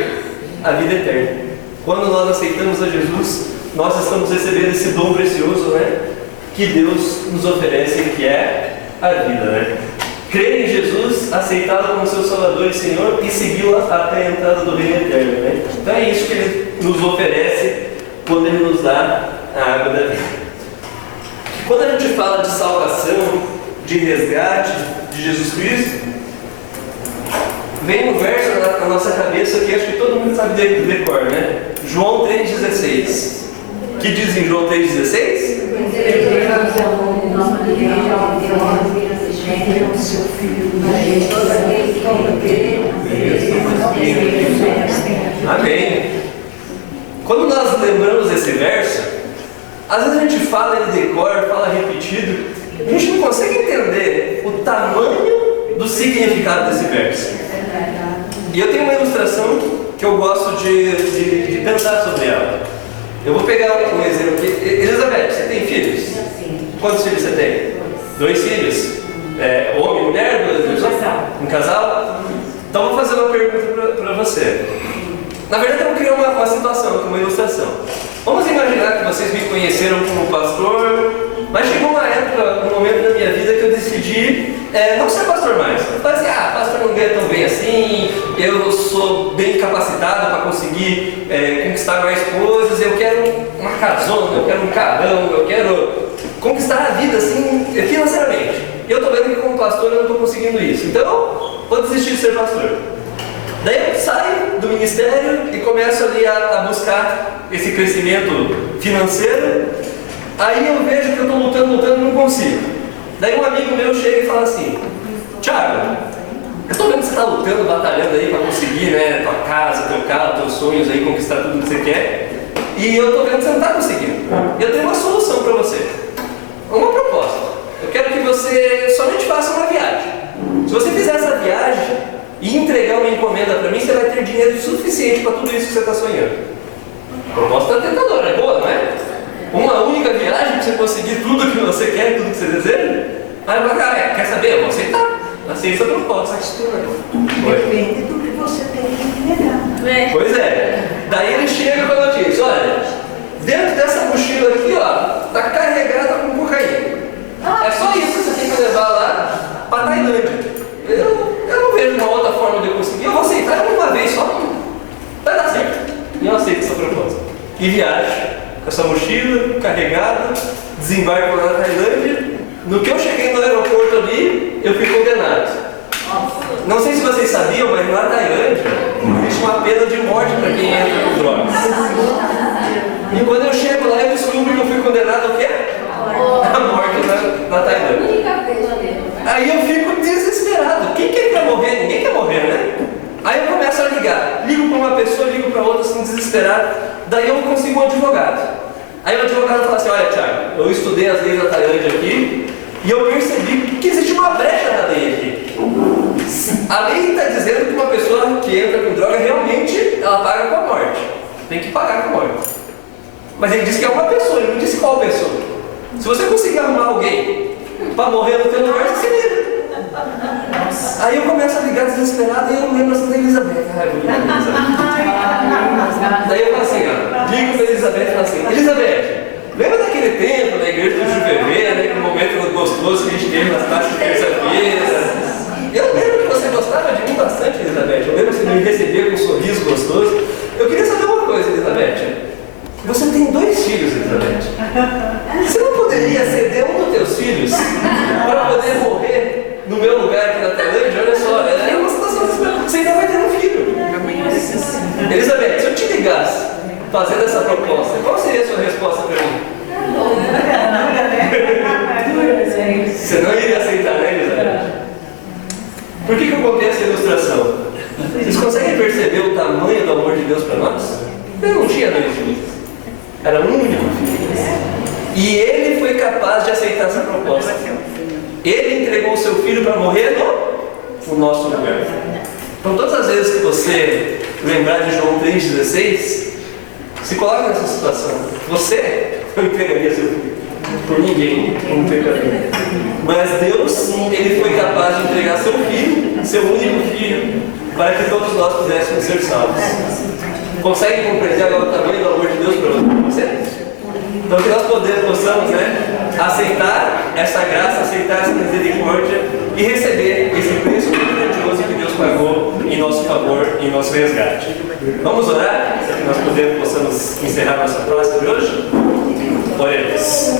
a vida eterna. Quando nós aceitamos a Jesus, nós estamos recebendo esse dom precioso, né? Que Deus nos oferece, que é a vida, né? crer em Jesus, aceitá-lo como seu Salvador e Senhor e segui-lo até a entrada do reino eterno, né? Então é isso que Ele nos oferece quando Ele nos dá a água da vida. Quando a gente fala de salvação, de resgate de Jesus Cristo, vem um verso na nossa cabeça que acho que todo mundo sabe de decor, né? João 3,16. O que diz em João 3,16? Amém. Quando nós lembramos desse verso, às vezes a gente fala ele de cor, fala repetido, a gente não consegue entender o tamanho do significado desse verso. E eu tenho uma ilustração que eu gosto de pensar sobre ela. Eu vou pegar um exemplo aqui. Elizabeth, você tem filhos? Sim. Quantos filhos você tem? 2 filhos? Homem, mulher? Um casal? Então eu vou fazer uma pergunta para você. Na verdade eu vou criar uma situação, uma ilustração. Vamos imaginar que vocês me conheceram como pastor, mas chegou uma época, um momento da minha vida que eu decidi não ser pastor mais. Eu falei assim, pastor não ganha tão bem assim, eu sou bem capacitado para conseguir conquistar mais coisas, eu quero uma casona, eu quero um carrão, eu quero conquistar a vida assim, financeiramente. E eu estou vendo que como pastor eu não estou conseguindo isso, então vou desistir de ser pastor. Daí eu saio do ministério e começo ali a buscar esse crescimento financeiro. Aí eu vejo que eu estou lutando e não consigo. Daí um amigo meu chega e fala assim, Thiago, eu estou vendo que você está lutando, batalhando aí para conseguir, né, tua casa, teu carro, teus sonhos aí, conquistar tudo que você quer. E eu estou vendo que você não está conseguindo. Eu tenho uma solução para você. Uma proposta. Eu quero que você somente faça uma viagem. Se você fizer essa viagem e entregar uma encomenda para mim, você vai ter dinheiro suficiente para tudo isso que você está sonhando. Proposta tentadora, é boa, não é? Uma única viagem para você conseguir tudo que você quer, tudo que você deseja? Aí eu falo, quer saber? Eu vou aceitar. Aceita a proposta. Depende do que você tem que entregar. Pois é. Daí ele chega com a notícia, olha, dentro dessa mochila aqui, ó, tá carregada com cocaína. É só isso que você tem que levar lá para Tailândia. Eu não vejo uma outra forma de eu conseguir. Eu vou aceitar uma vez só. Vai dar certo. E eu aceito essa proposta. E viajo com essa mochila carregada, desembarco lá na Tailândia. No que eu cheguei no aeroporto ali, eu fui condenado. Não sei se vocês sabiam, mas na Tailândia existe uma pena de morte para quem entra com drogas. E quando eu chego lá, eu descubro que eu fui condenado ao quê? A morte na Tailândia. Aí eu fico desesperado. Quem quer morrer? Ninguém quer morrer, né? Aí eu começo a ligar. Ligo para uma pessoa, ligo para outra, assim, desesperado. Daí eu consigo um advogado. Aí o advogado fala assim, olha, Thiago, eu estudei as leis da Tailândia aqui e eu percebi que existe uma brecha na lei aqui. A lei está dizendo que uma pessoa que entra com droga, realmente, ela paga com a morte. Tem que pagar com a morte. Mas ele disse que é uma pessoa, ele não disse qual pessoa. Se você conseguir arrumar alguém para morrer no teu lugar, você se livra. Aí eu começo a ligar desesperado e eu lembro assim da Elizabeth. Ai, vou ligar da Elizabeth. Daí eu falo assim, ó, ligo para Elizabeth e falo assim, Elizabeth, lembra daquele tempo da igreja do Juvevê, né, aquele momento gostoso que a gente teve nas taxas de terça-feira? Eu lembro que você gostava de mim bastante, Elizabeth. Eu lembro que você me recebia com um sorriso gostoso. Eu queria saber uma coisa, Elizabeth. Você tem 2 filhos, Elizabeth. Você não poderia ceder um dos teus filhos para poder morrer no meu lugar aqui na Tailândia? Olha só, é uma situação desesperada. Você ainda vai ter um filho. Elizabeth, se eu te ligasse fazendo essa proposta, qual seria a sua resposta para mim? Você não iria aceitar, né, Elizabeth? Por que eu contei essa ilustração? Vocês conseguem perceber o tamanho do amor de Deus para nós? Ele não tinha 2 filhos. Era um único filho. E ele foi capaz de aceitar essa proposta. Ele entregou o seu filho para morrer no nosso lugar. Então, todas as vezes que você lembrar de João 3,16, se coloca nessa situação. Você não entregaria seu filho por ninguém, como pecador. Mas Deus, ele foi capaz de entregar seu filho, seu único filho, para que todos nós pudéssemos ser salvos. Consegue compreender agora o tamanho do amor de Deus para você? Então que nós possamos, né, aceitar essa graça, aceitar essa misericórdia e receber nosso resgate. Vamos orar para que nós possamos encerrar nossa próxima de hoje? Oremos.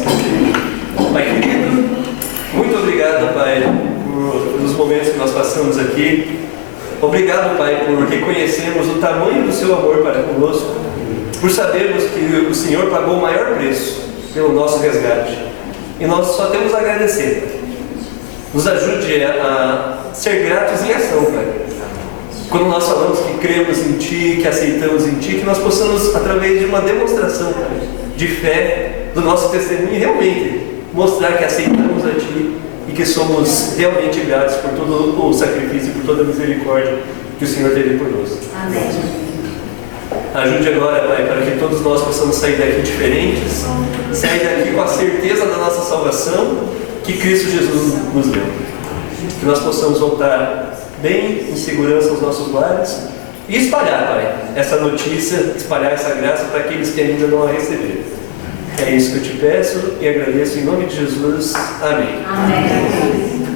Pai querido, muito obrigado, Pai, pelos momentos que nós passamos aqui. Obrigado, Pai, por reconhecermos o tamanho do seu amor para conosco, por sabermos que o Senhor pagou o maior preço pelo nosso resgate. E nós só temos a agradecer. Nos ajude a ser gratos em ação, Pai. Quando nós falamos que cremos em Ti, que aceitamos em Ti, que nós possamos, através de uma demonstração de fé, do nosso testemunho, realmente mostrar que aceitamos a Ti e que somos realmente gratos por todo o sacrifício e por toda a misericórdia que o Senhor teve por nós. Amém. Ajude agora, Pai, para que todos nós possamos sair daqui diferentes, sair daqui com a certeza da nossa salvação que Cristo Jesus nos deu. Que nós possamos voltar bem em segurança aos nossos lares e espalhar, Pai, essa notícia, espalhar essa graça para aqueles que ainda não a receberam. É isso que eu te peço e agradeço em nome de Jesus. Amém. Amém.